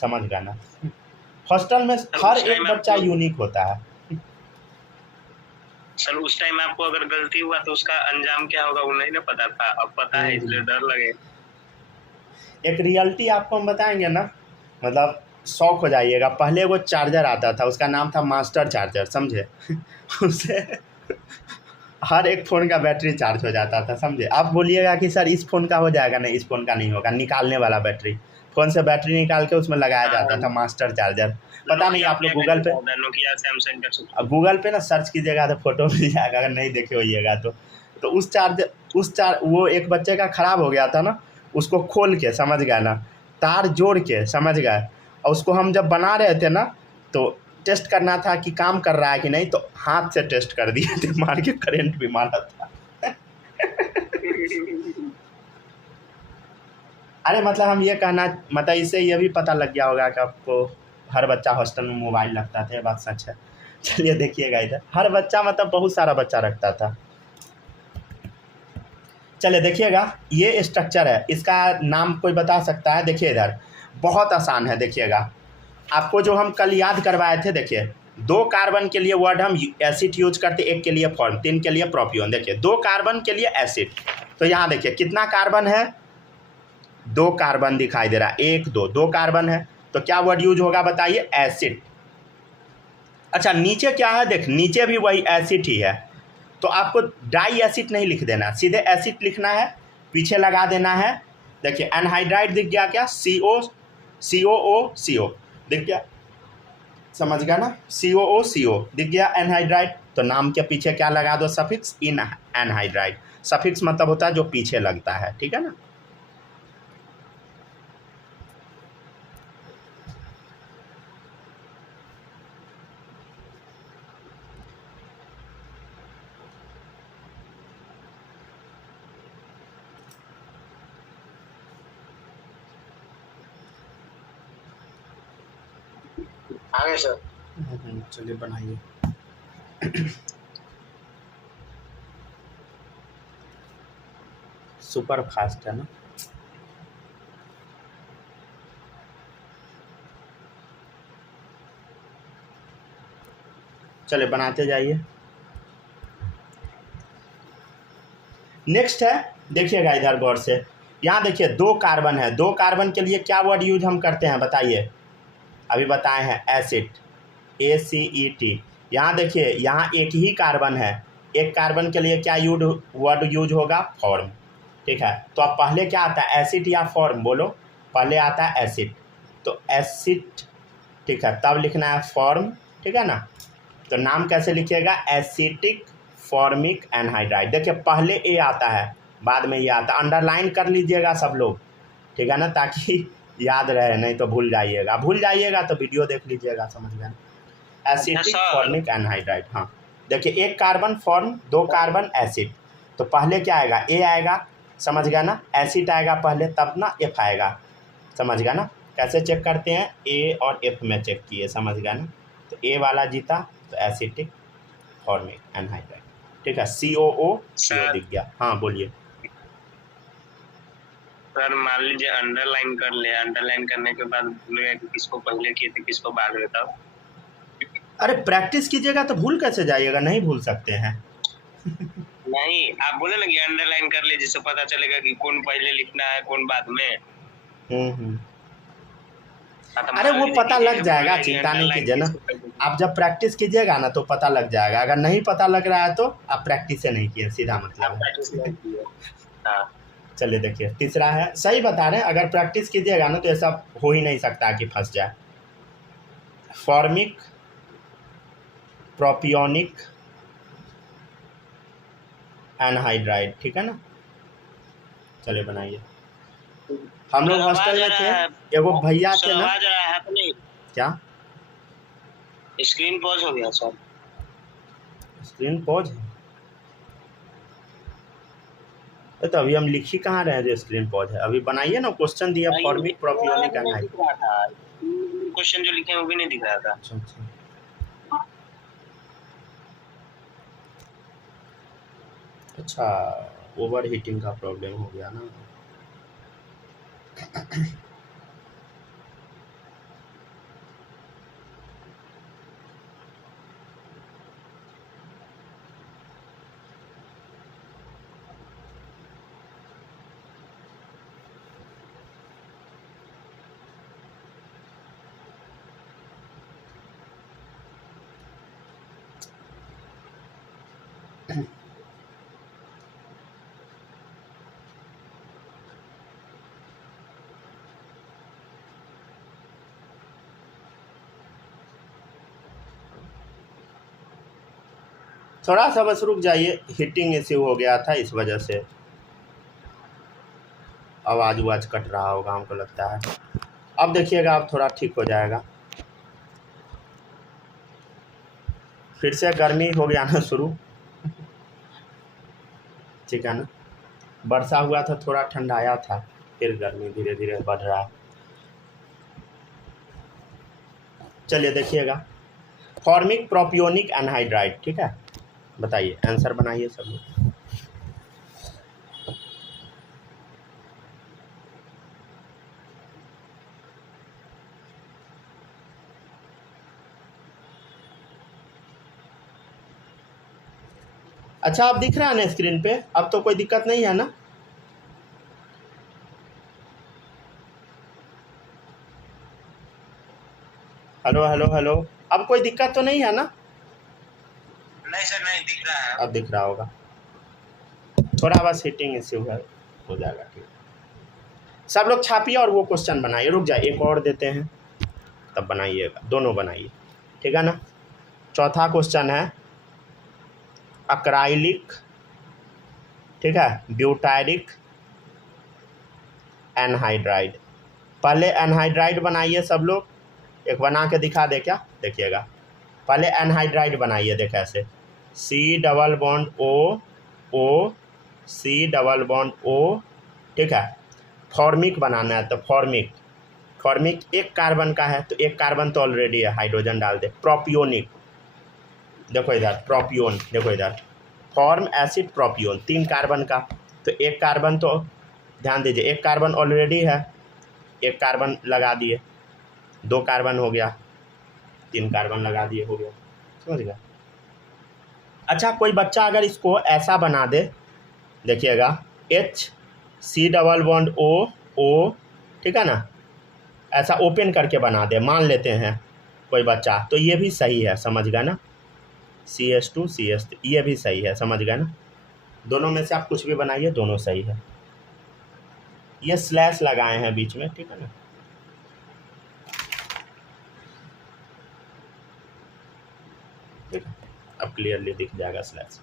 समझ गया ना, हॉस्टल में हर एक बच्चा यूनिक होता है। सर उस टाइम आपको अगर गलती हुआ तो उसका अंजाम क्या होगा वो नहीं ना पता था, अब पता है इसलिए डर लगे। एक रियलिटी आपको हम बताएंगे ना, मतलब शौक हो जाइएगा। पहले वो चार्जर आता था, उसका नाम था मास्टर चार्जर, समझे। उससे हर एक फ़ोन का बैटरी चार्ज हो जाता था, समझे। आप बोलिएगा कि सर इस फ़ोन का हो जाएगा, नहीं इस फ़ोन का नहीं होगा। निकालने वाला बैटरी, फ़ोन से बैटरी निकाल के उसमें लगाया जाता था मास्टर चार्जर। पता नहीं आप लोग गूगल पे ना सर्च कीजिएगा तो फोटो मिल जाएगा, अगर नहीं देखे होइएगा तो उस वो एक बच्चे का ख़राब हो गया था ना, उसको खोल के, समझ गए ना, तार जोड़ के, समझ गए, और उसको हम जब बना रहे थे ना तो टेस्ट करना था कि काम कर रहा है कि नहीं, तो हाथ से टेस्ट कर दिए थे, मार के करंट भी मारा था। अरे मतलब हम ये कहना, मतलब इससे ये भी पता लग गया होगा कि आपको हर बच्चा हॉस्टल में मोबाइल रखता था, ये बात सच है। चलिए देखिएगा इधर, हर बच्चा मतलब बहुत सारा बच्चा रखता था। चलिए देखिएगा, ये स्ट्रक्चर है, इसका नाम कोई बता सकता है। देखिए इधर बहुत आसान है, देखिएगा आपको जो हम कल याद करवाए थे। देखिए 2 कार्बन के लिए वर्ड हम एसिड यूज करते, 1 के लिए फॉर्म, 3 के लिए प्रोपियोन। देखिए 2 कार्बन के लिए एसिड, तो यहाँ देखिए कितना कार्बन है, 2 कार्बन दिखाई दे रहा है, 1 2 2 कार्बन है, तो क्या वर्ड यूज होगा बताइए, एसिड। अच्छा नीचे क्या है, देख नीचे भी वही एसिड ही है, तो आपको डाई एसिड नहीं लिख देना, सीधे एसिड लिखना है, पीछे लगा देना है। देखिए एनहाइड्राइड दिख गया क्या, COO दिख गया, समझ गया ना, COO दिख गया एनहाइड्राइड, तो नाम के पीछे क्या लगा दो, सफिक्स, इन एनहाइड्राइड। सफिक्स मतलब होता है जो पीछे लगता है, ठीक है ना। आगे सर। चलिए बनाइए। सुपर फास्ट है ना। चलिए बनाते जाइए। नेक्स्ट है, देखिएगा इधर गौर से, यहाँ देखिए 2 कार्बन है, 2 कार्बन के लिए क्या वर्ड यूज हम करते हैं बताइए, अभी बताए हैं एसिड, ACET। यहाँ देखिए यहाँ एक ही कार्बन है, एक कार्बन के लिए क्या वर्ड यूज होगा, फॉर्म। ठीक है, तो अब पहले क्या आता है, एसिड या फॉर्म, बोलो। पहले आता है एसिड, तो एसिड, ठीक है, तब लिखना है फॉर्म। ठीक है ना, तो नाम कैसे लिखिएगा, एसिटिक फॉर्मिक एनहाइड्राइड। देखिए पहले ए आता है, बाद में ये आता है, अंडरलाइन कर लीजिएगा सब लोग, ठीक है ना, ताकि याद रहे, नहीं तो भूल जाइएगा तो वीडियो देख लीजिएगा, समझ गए। एसिटिक फॉर्मिक एनहाइड्राइड, हाँ देखिए 1 कार्बन फॉर्म, 2 कार्बन एसिड, तो पहले क्या आएगा, ए आएगा, समझ गया ना, एसिड आएगा पहले, तब ना एफ आएगा, समझ गया ना। कैसे चेक करते हैं, ए और एफ में चेक किए, समझ गया ना, तो ए वाला जीता, तो एसिटिक फॉर्मिक एनहाइड्राइड। ठीक है, COO दिख गया। हाँ बोलिए सर। मान लीजिए अंडरलाइन कर ले, अंडरलाइन करने के बाद भूल गया कि किसको पहले किए थे किसको बाद में, तब अरे प्रैक्टिस कीजिएगा तो भूल कैसे जाइएगा, नहीं भूल सकते हैं। नहीं, आप बोले ना कि अंडरलाइन कर ले, जिससे पता चलेगा कि कौन पहले लिखना है कौन बाद में। अरे वो पता लग जाएगा, चिंता नहीं कीजिए ना, आप जब प्रैक्टिस कीजिएगा ना तो पता लग जाएगा। अगर नहीं पता लग रहा है तो आप प्रैक्टिस नहीं किए, सीधा मतलब है। चलिए देखिए तीसरा है, सही बता रहे हैं, अगर प्रैक्टिस कीजिएगा ना तो ऐसा हो ही नहीं सकता कि फंस जाए। फॉर्मिक प्रोपियोनिक एनहाइड्राइड, ठीक है ना, चलिए बनाइए। हम लोग हॉस्टल में थे, एगो भैया थे ना, क्या स्क्रीन पॉज हो गया सर? स्क्रीन पॉज है तो अभी हम लिख ही कहाँ रहे हैं जो स्क्रीन पॉज है, अभी बनाइए ना, क्वेश्चन दिया फॉर्मिक प्रोपियोनिक एनहाइड्राइड, क्वेश्चन जो लिखे हैं वो भी नहीं दिख रहा था। अच्छा ओवर हीटिंग का प्रॉब्लम हो गया ना। थोड़ा सा बस रुक जाइए, हीटिंग इश्यू हो गया था, इस वजह से आवाज़ उवाज कट रहा होगा हमको लगता है। अब देखिएगा, अब थोड़ा ठीक हो जाएगा। फिर से गर्मी हो गया ना शुरू, ठीक है ना, वर्षा हुआ था, थोड़ा ठंडाया था, फिर गर्मी धीरे धीरे बढ़ रहा है। चलिए देखिएगा, फॉर्मिक प्रोपियोनिक एनहाइड्राइड, ठीक है, बताइए आंसर बनाइए सब लोग। अच्छा अब दिख रहा है ना स्क्रीन पे, अब तो कोई दिक्कत नहीं है ना? हेलो हेलो हेलो, अब कोई दिक्कत तो नहीं है ना? नहीं सर, नहीं दिख रहा है। अब दिख रहा होगा, थोड़ा बस हीटिंग इश्यू है, हो जाएगा ठीक। सब लोग छापिए और वो क्वेश्चन बनाइए, रुक जाए एक और देते हैं तब बनाइएगा, दोनों बनाइए, ठीक है ना। चौथा क्वेश्चन है अक्राइलिक, ठीक है, ब्यूटायरिक एनहाइड्राइड। पहले एनहाइड्राइड बनाइए सब लोग, एक बना के दिखा दे क्या, देखिएगा, पहले एनहाइड्राइड बनाइए, देख ऐसे C++O C++O, ठीक है। फॉर्मिक बनाना है तो फॉर्मिक एक कार्बन का है, तो एक कार्बन तो ऑलरेडी है, हाइड्रोजन डाल दे। प्रोपियोनिक, देखो इधर प्रोपियोन, देखो इधर फॉर्म एसिड प्रोपियोन, 3 कार्बन का, तो एक कार्बन तो ध्यान दीजिए, एक कार्बन ऑलरेडी है, एक कार्बन लगा दिए, 2 कार्बन हो गया, 3 कार्बन लगा दिए, हो गया, समझ गया। अच्छा कोई बच्चा अगर इसको ऐसा बना दे, देखिएगा HC डबल बॉन्ड O, ठीक है ना, ऐसा ओपन करके बना दे, मान लेते हैं कोई बच्चा, तो ये भी सही है, समझ गए ना। CH2 CH3 ये भी सही है, समझ गए ना। दोनों में से आप कुछ भी बनाइए, दोनों सही है। ये स्लैश लगाए हैं बीच में, ठीक है ना। ठीक है, अब क्लियरली दिख जाएगा स्लैश।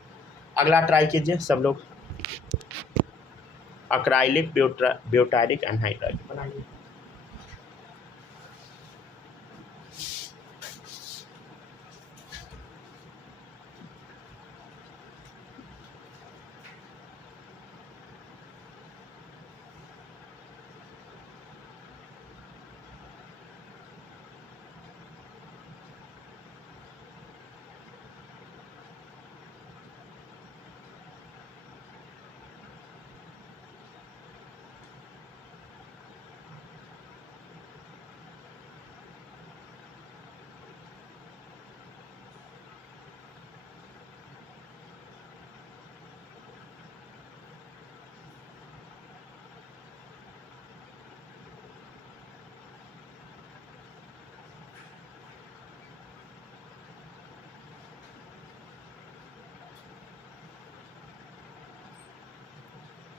अगला ट्राई कीजिए सब लोग। अक्राइलिक ब्यूटाइरिक एनहाइड्राइड बनाइए।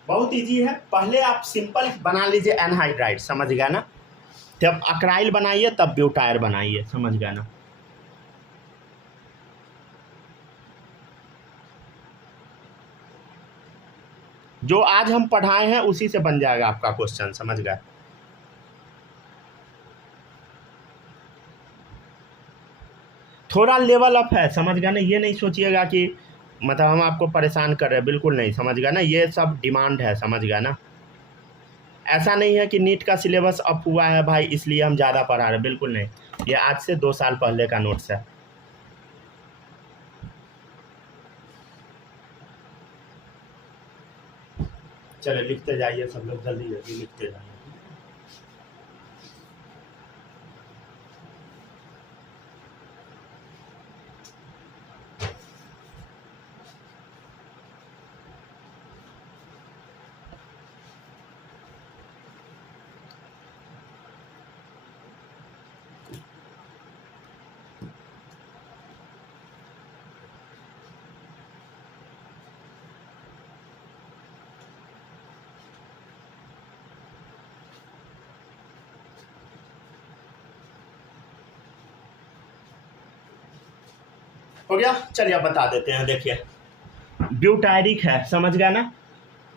बहुत इजी है, पहले आप सिंपल बना लीजिए एनहाइड्राइड, समझ गया ना। जब अक्राइल बनाइए तब ब्यूटायर बनाइए, समझ गया ना। जो आज हम पढ़ाए हैं उसी से बन जाएगा आपका क्वेश्चन, समझ गए। थोड़ा लेवल अप है, समझ गया ना। ये नहीं सोचिएगा कि मतलब हम आपको परेशान कर रहे हैं, बिल्कुल नहीं, समझ गया ना। ये सब डिमांड है, समझ गया ना। ऐसा नहीं है कि नीट का सिलेबस अप हुआ है भाई इसलिए हम ज़्यादा पढ़ा रहे हैं, बिल्कुल नहीं। ये आज से 2 साल पहले का नोट्स है। चलो लिखते जाइए सब लोग, जल्दी जल्दी लिखते जाइए। हो गया, चलिए अब बता देते हैं। देखिए ब्यूटायरिक है, समझ गया ना,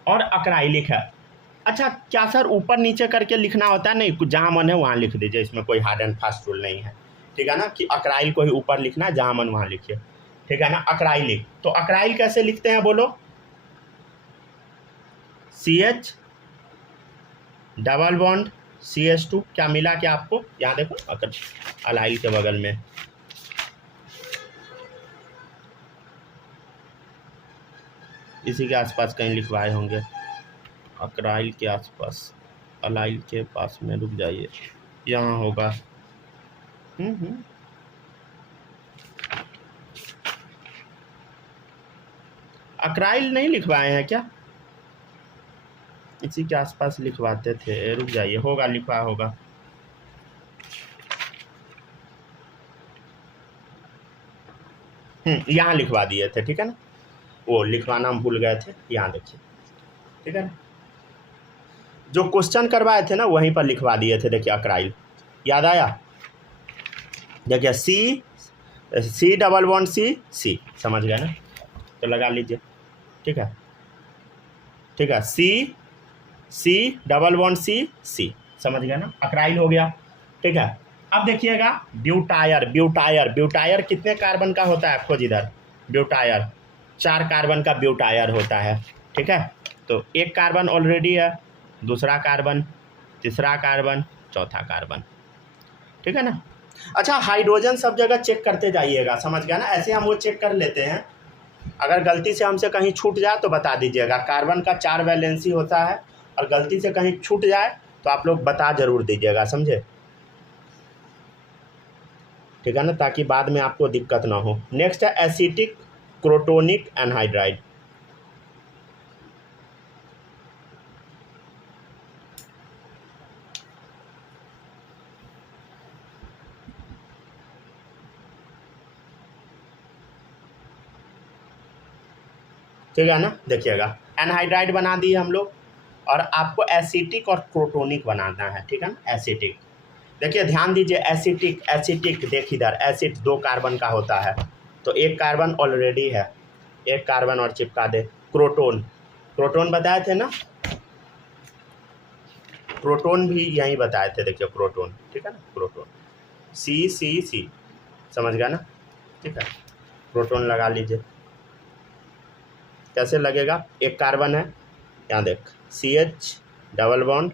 और अक्राइलिक है। अच्छा क्या सर ऊपर नीचे करके लिखना होता है? नहीं, जहाँ मन है वहाँ लिख दीजिए, इसमें कोई हार्ड एंड फास्ट रूल नहीं है, ठीक है ना, कि अक्राइल को ही ऊपर लिखना है, जहाँ मन वहाँ लिखिए, ठीक है ना। अक्राइलिक, तो अक्राइल कैसे लिखते हैं बोलो? CH डबल बॉन्ड CH2, क्या मिला क्या आपको? यहाँ देखो अलाइल के बगल में इसी के आसपास कहीं लिखवाए होंगे, अक्राइल के आसपास, अलाइल के पास में, रुक जाइए, यहाँ होगा। अक्राइल नहीं लिखवाए हैं क्या? इसी के आसपास लिखवाते थे, रुक जाइए, होगा, लिखवा होगा। यहाँ लिखवा दिए थे, ठीक है ना, वो लिखवाना हम भूल गए थे, यहाँ देखिए, ठीक है ना। जो क्वेश्चन करवाए थे ना वहीं पर लिखवा दिए थे, देखिए अक्राइल, याद आया? देखिए C डबल बॉन्ड C, समझ गए ना, तो लगा लीजिए, ठीक है, ठीक है। C डबल बॉन्ड C, समझ गए ना, अक्राइल हो गया, ठीक है। अब देखिएगा ब्यूटायर कितने कार्बन का होता है? खोज इधर, ब्यूटायर 4 कार्बन का ब्यूटायर होता है, ठीक है। तो एक कार्बन ऑलरेडी है, दूसरा कार्बन, तीसरा कार्बन, चौथा कार्बन, ठीक है ना। अच्छा हाइड्रोजन सब जगह चेक करते जाइएगा, समझ गया ना। ऐसे हम वो चेक कर लेते हैं, अगर गलती से हमसे कहीं छूट जाए तो बता दीजिएगा। कार्बन का 4 वैलेंसी होता है, और गलती से कहीं छूट जाए तो आप लोग बता जरूर दीजिएगा, समझे, ठीक है ना, ताकि बाद में आपको दिक्कत ना हो। नेक्स्ट है एसिटिक क्रोटोनिक एनहाइड्राइड। ठीक है ना। देखिएगा एनहाइड्राइड बना दिए हम लोग, और आपको एसिटिक और क्रोटोनिक बनाना है, ठीक है ना। एसिटिक, देखिए ध्यान दीजिए, एसिटिक एसिटिक देख इधर, एसिड 2 कार्बन का होता है, तो एक कार्बन ऑलरेडी है, एक कार्बन और चिपका दे। क्रोटोन, क्रोटोन बताए थे ना, प्रोटोन भी यहीं बताए थे, देखिए प्रोटोन, ठीक है ना। प्रोटोन सी समझ गया ना, ठीक है। प्रोटोन लगा लीजिए, कैसे लगेगा, एक कार्बन है यहाँ देख, CH डबल बॉन्ड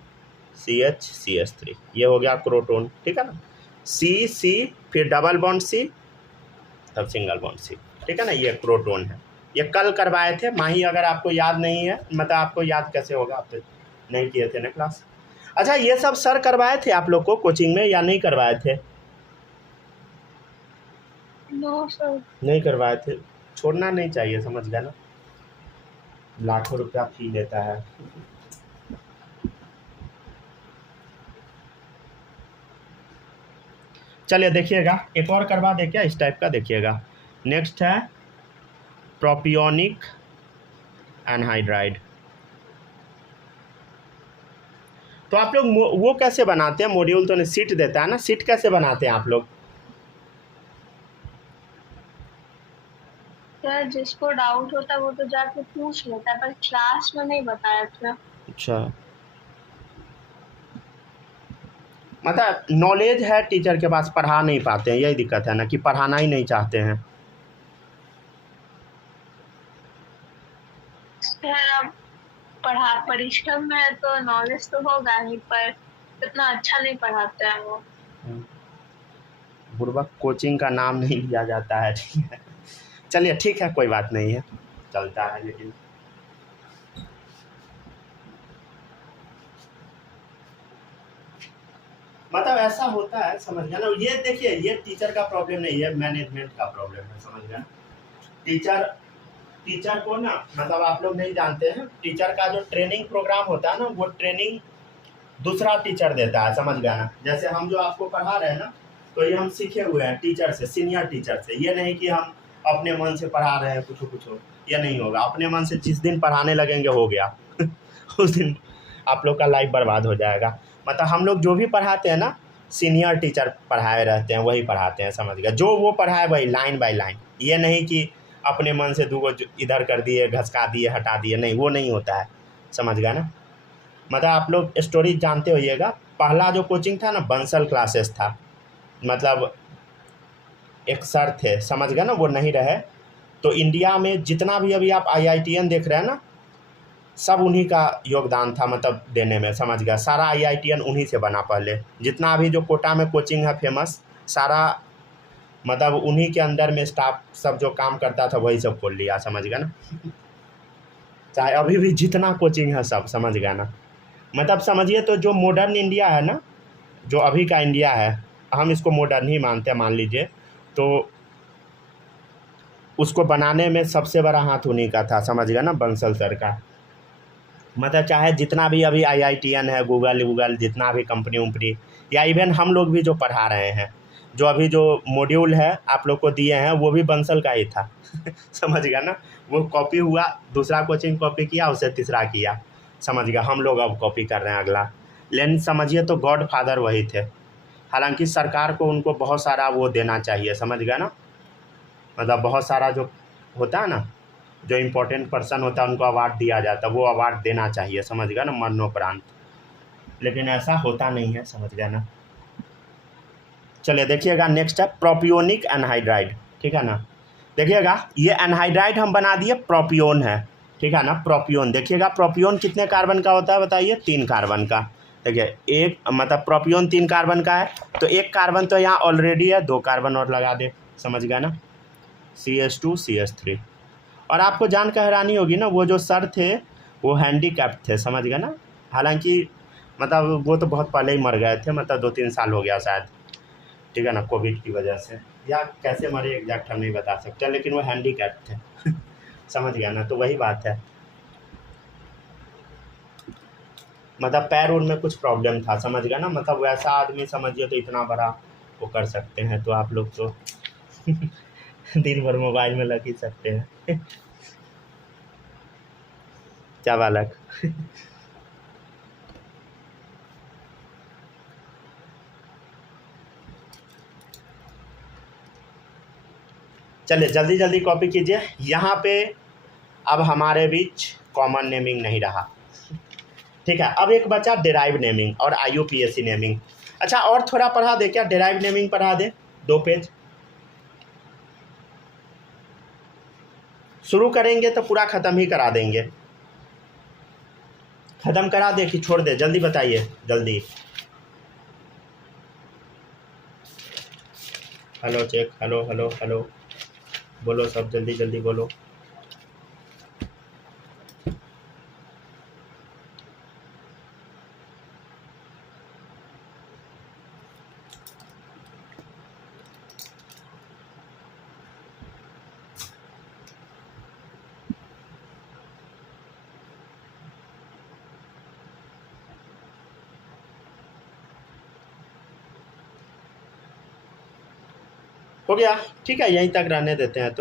CH ये हो गया क्रोटोन, ठीक है ना। C फिर डबल बॉन्ड C, तब सिंगल बॉन्ड C, ठीक है ना। ये क्रोटोन है, ये कल करवाए थे माही, अगर आपको याद नहीं है, मतलब आपको याद कैसे होगा, आप तो नहीं किए थे ना क्लास। अच्छा, ये सब सर करवाए थे आप लोग को कोचिंग में या नहीं करवाए थे? No sir. नहीं करवाए थे, छोड़ना नहीं चाहिए, समझ गया ना, लाखों रुपया फी लेता है। चलिए देखिएगा, एक और करवा दे क्या, इस टाइप का देखिएगा। नेक्स्ट है प्रोपियोनिक एनहाइड्राइड। तो आप लोग वो कैसे बनाते हैं, मॉड्यूल तो नहीं सीट देता है ना, सीट कैसे बनाते हैं आप लोग? सर जिसको डाउट होता है वो तो जाके पूछ लेता है, पर क्लास में नहीं बताया था। अच्छा, मतलब नॉलेज है टीचर के पास, पढ़ा नहीं पाते हैं, यही दिक्कत है ना, कि पढ़ाना ही नहीं चाहते हैं। सर अब परिश्रम में है तो नॉलेज तो होगा ही, पर इतना अच्छा नहीं पढ़ाते हैं वो। बुर्बक कोचिंग का नाम नहीं लिया जाता है, ठीक है। चलिए ठीक है, कोई बात नहीं है, चलता है। लेकिन मतलब ऐसा होता है, समझ गया ना। ये देखिए, ये टीचर का प्रॉब्लम नहीं है, मैनेजमेंट का प्रॉब्लम है, समझ गया। टीचर को ना, मतलब आप लोग नहीं जानते हैं, टीचर का जो ट्रेनिंग प्रोग्राम होता है ना, वो ट्रेनिंग दूसरा टीचर देता है, समझ गया ना। जैसे हम जो आपको पढ़ा रहे हैं ना, तो ये हम सीखे हुए हैं टीचर से, सीनियर टीचर से। ये नहीं कि हम अपने मन से पढ़ा रहे हैं कुछ, ये नहीं होगा। अपने मन से जिस दिन पढ़ाने लगेंगे हो गया उस दिन आप लोग का लाइफ बर्बाद हो जाएगा। मतलब हम लोग जो भी पढ़ाते हैं ना, सीनियर टीचर पढ़ाए रहते हैं, वही पढ़ाते हैं, समझ गया। जो वो पढ़ाए वही लाइन बाय लाइन, ये नहीं कि अपने मन से दूगो इधर कर दिए, घसका दिए, हटा दिए, नहीं, वो नहीं होता है, समझ गया ना। मतलब आप लोग स्टोरी जानते होइएगा, पहला जो कोचिंग था ना, बंसल क्लासेस था, मतलब एक सर थे, समझ गए ना, वो नहीं रहे। तो इंडिया में जितना भी अभी आप IITN देख रहे हैं ना, सब उन्हीं का योगदान था, मतलब देने में, समझ गया। सारा IITN उन्हीं से बना पहले, जितना भी जो कोटा में कोचिंग है फेमस, सारा मतलब उन्हीं के अंदर में स्टाफ सब जो काम करता था वही सब खोल लिया, समझ गया ना। चाहे अभी भी जितना कोचिंग है सब, समझ गया ना। मतलब समझिए, तो जो मॉडर्न इंडिया है ना, जो अभी का इंडिया है, हम इसको मॉडर्न ही मानते हैं, मान लीजिए, तो उसको बनाने में सबसे बड़ा हाथ उन्हीं का था, समझ गया ना, बंसल सर का। मतलब चाहे जितना भी अभी IITN है, गूगल जितना भी कंपनी उम्पनी, या इवन हम लोग भी जो पढ़ा रहे हैं, जो अभी जो मॉड्यूल है आप लोग को दिए हैं, वो भी बंसल का ही था समझ गया ना। वो कॉपी हुआ, दूसरा कोचिंग कॉपी किया, उसे तीसरा किया, समझ गया। हम लोग अब कॉपी कर रहे हैं अगला, लेकिन समझिए तो गॉड फादर वही थे। हालांकि सरकार को उनको बहुत सारा वो देना चाहिए, समझ गया ना। मतलब बहुत सारा जो होता है ना, जो इम्पोर्टेंट पर्सन होता है, उनको अवार्ड दिया जाता है, वो अवार्ड देना चाहिए, समझ गया ना, मरणोपरांत। लेकिन ऐसा होता नहीं है, समझ गया ना। चलिए देखिएगा, नेक्स्ट है प्रोपियोनिक एनहाइड्राइड, ठीक है ना। देखिएगा, ये एनहाइड्राइड हम बना दिए, प्रोपियोन है, ठीक है ना। प्रोपियोन देखिएगा, प्रोपियोन कितने कार्बन का होता है बताइए? 3 कार्बन का। देखिए, एक मतलब प्रोपियोन 3 कार्बन का है, तो एक कार्बन तो यहाँ ऑलरेडी है, 2 कार्बन और लगा दे, समझ गया ना, CH2 CH3। और आपको जान कर हैरानी होगी ना, वो जो सर थे वो हैंडीकैप्ड थे, समझ गए ना। हालांकि मतलब वो तो बहुत पहले ही मर गए थे, मतलब 2-3 साल हो गया शायद, ठीक है ना, कोविड की वजह से, या कैसे मरे एग्जैक्ट हम नहीं बता सकते, लेकिन वो हैंडीकैप्ड थे समझ गया ना। तो वही बात है, मतलब पैर उर में कुछ प्रॉब्लम था, समझ गया ना। मतलब वैसा आदमी समझिए तो इतना बड़ा वो कर सकते हैं, तो आप लोग तो दिन भर मोबाइल में लग ही सकते हैं क्या बालक। चलिए जल्दी जल्दी कॉपी कीजिए। यहाँ पे अब हमारे बीच कॉमन नेमिंग नहीं रहा, ठीक है। अब एक बचा डेराइव नेमिंग और IUPAC नेमिंग। अच्छा और थोड़ा पढ़ा दे क्या, डेराइव नेमिंग पढ़ा दे 2 पेज। शुरू करेंगे तो पूरा ख़त्म ही करा देंगे। ख़त्म करा दे कि छोड़ दे, जल्दी बताइए जल्दी। Hello check, hello hello hello, बोलो सब जल्दी जल्दी बोलो। हो गया, ठीक है, यहीं तक रहने देते हैं तो।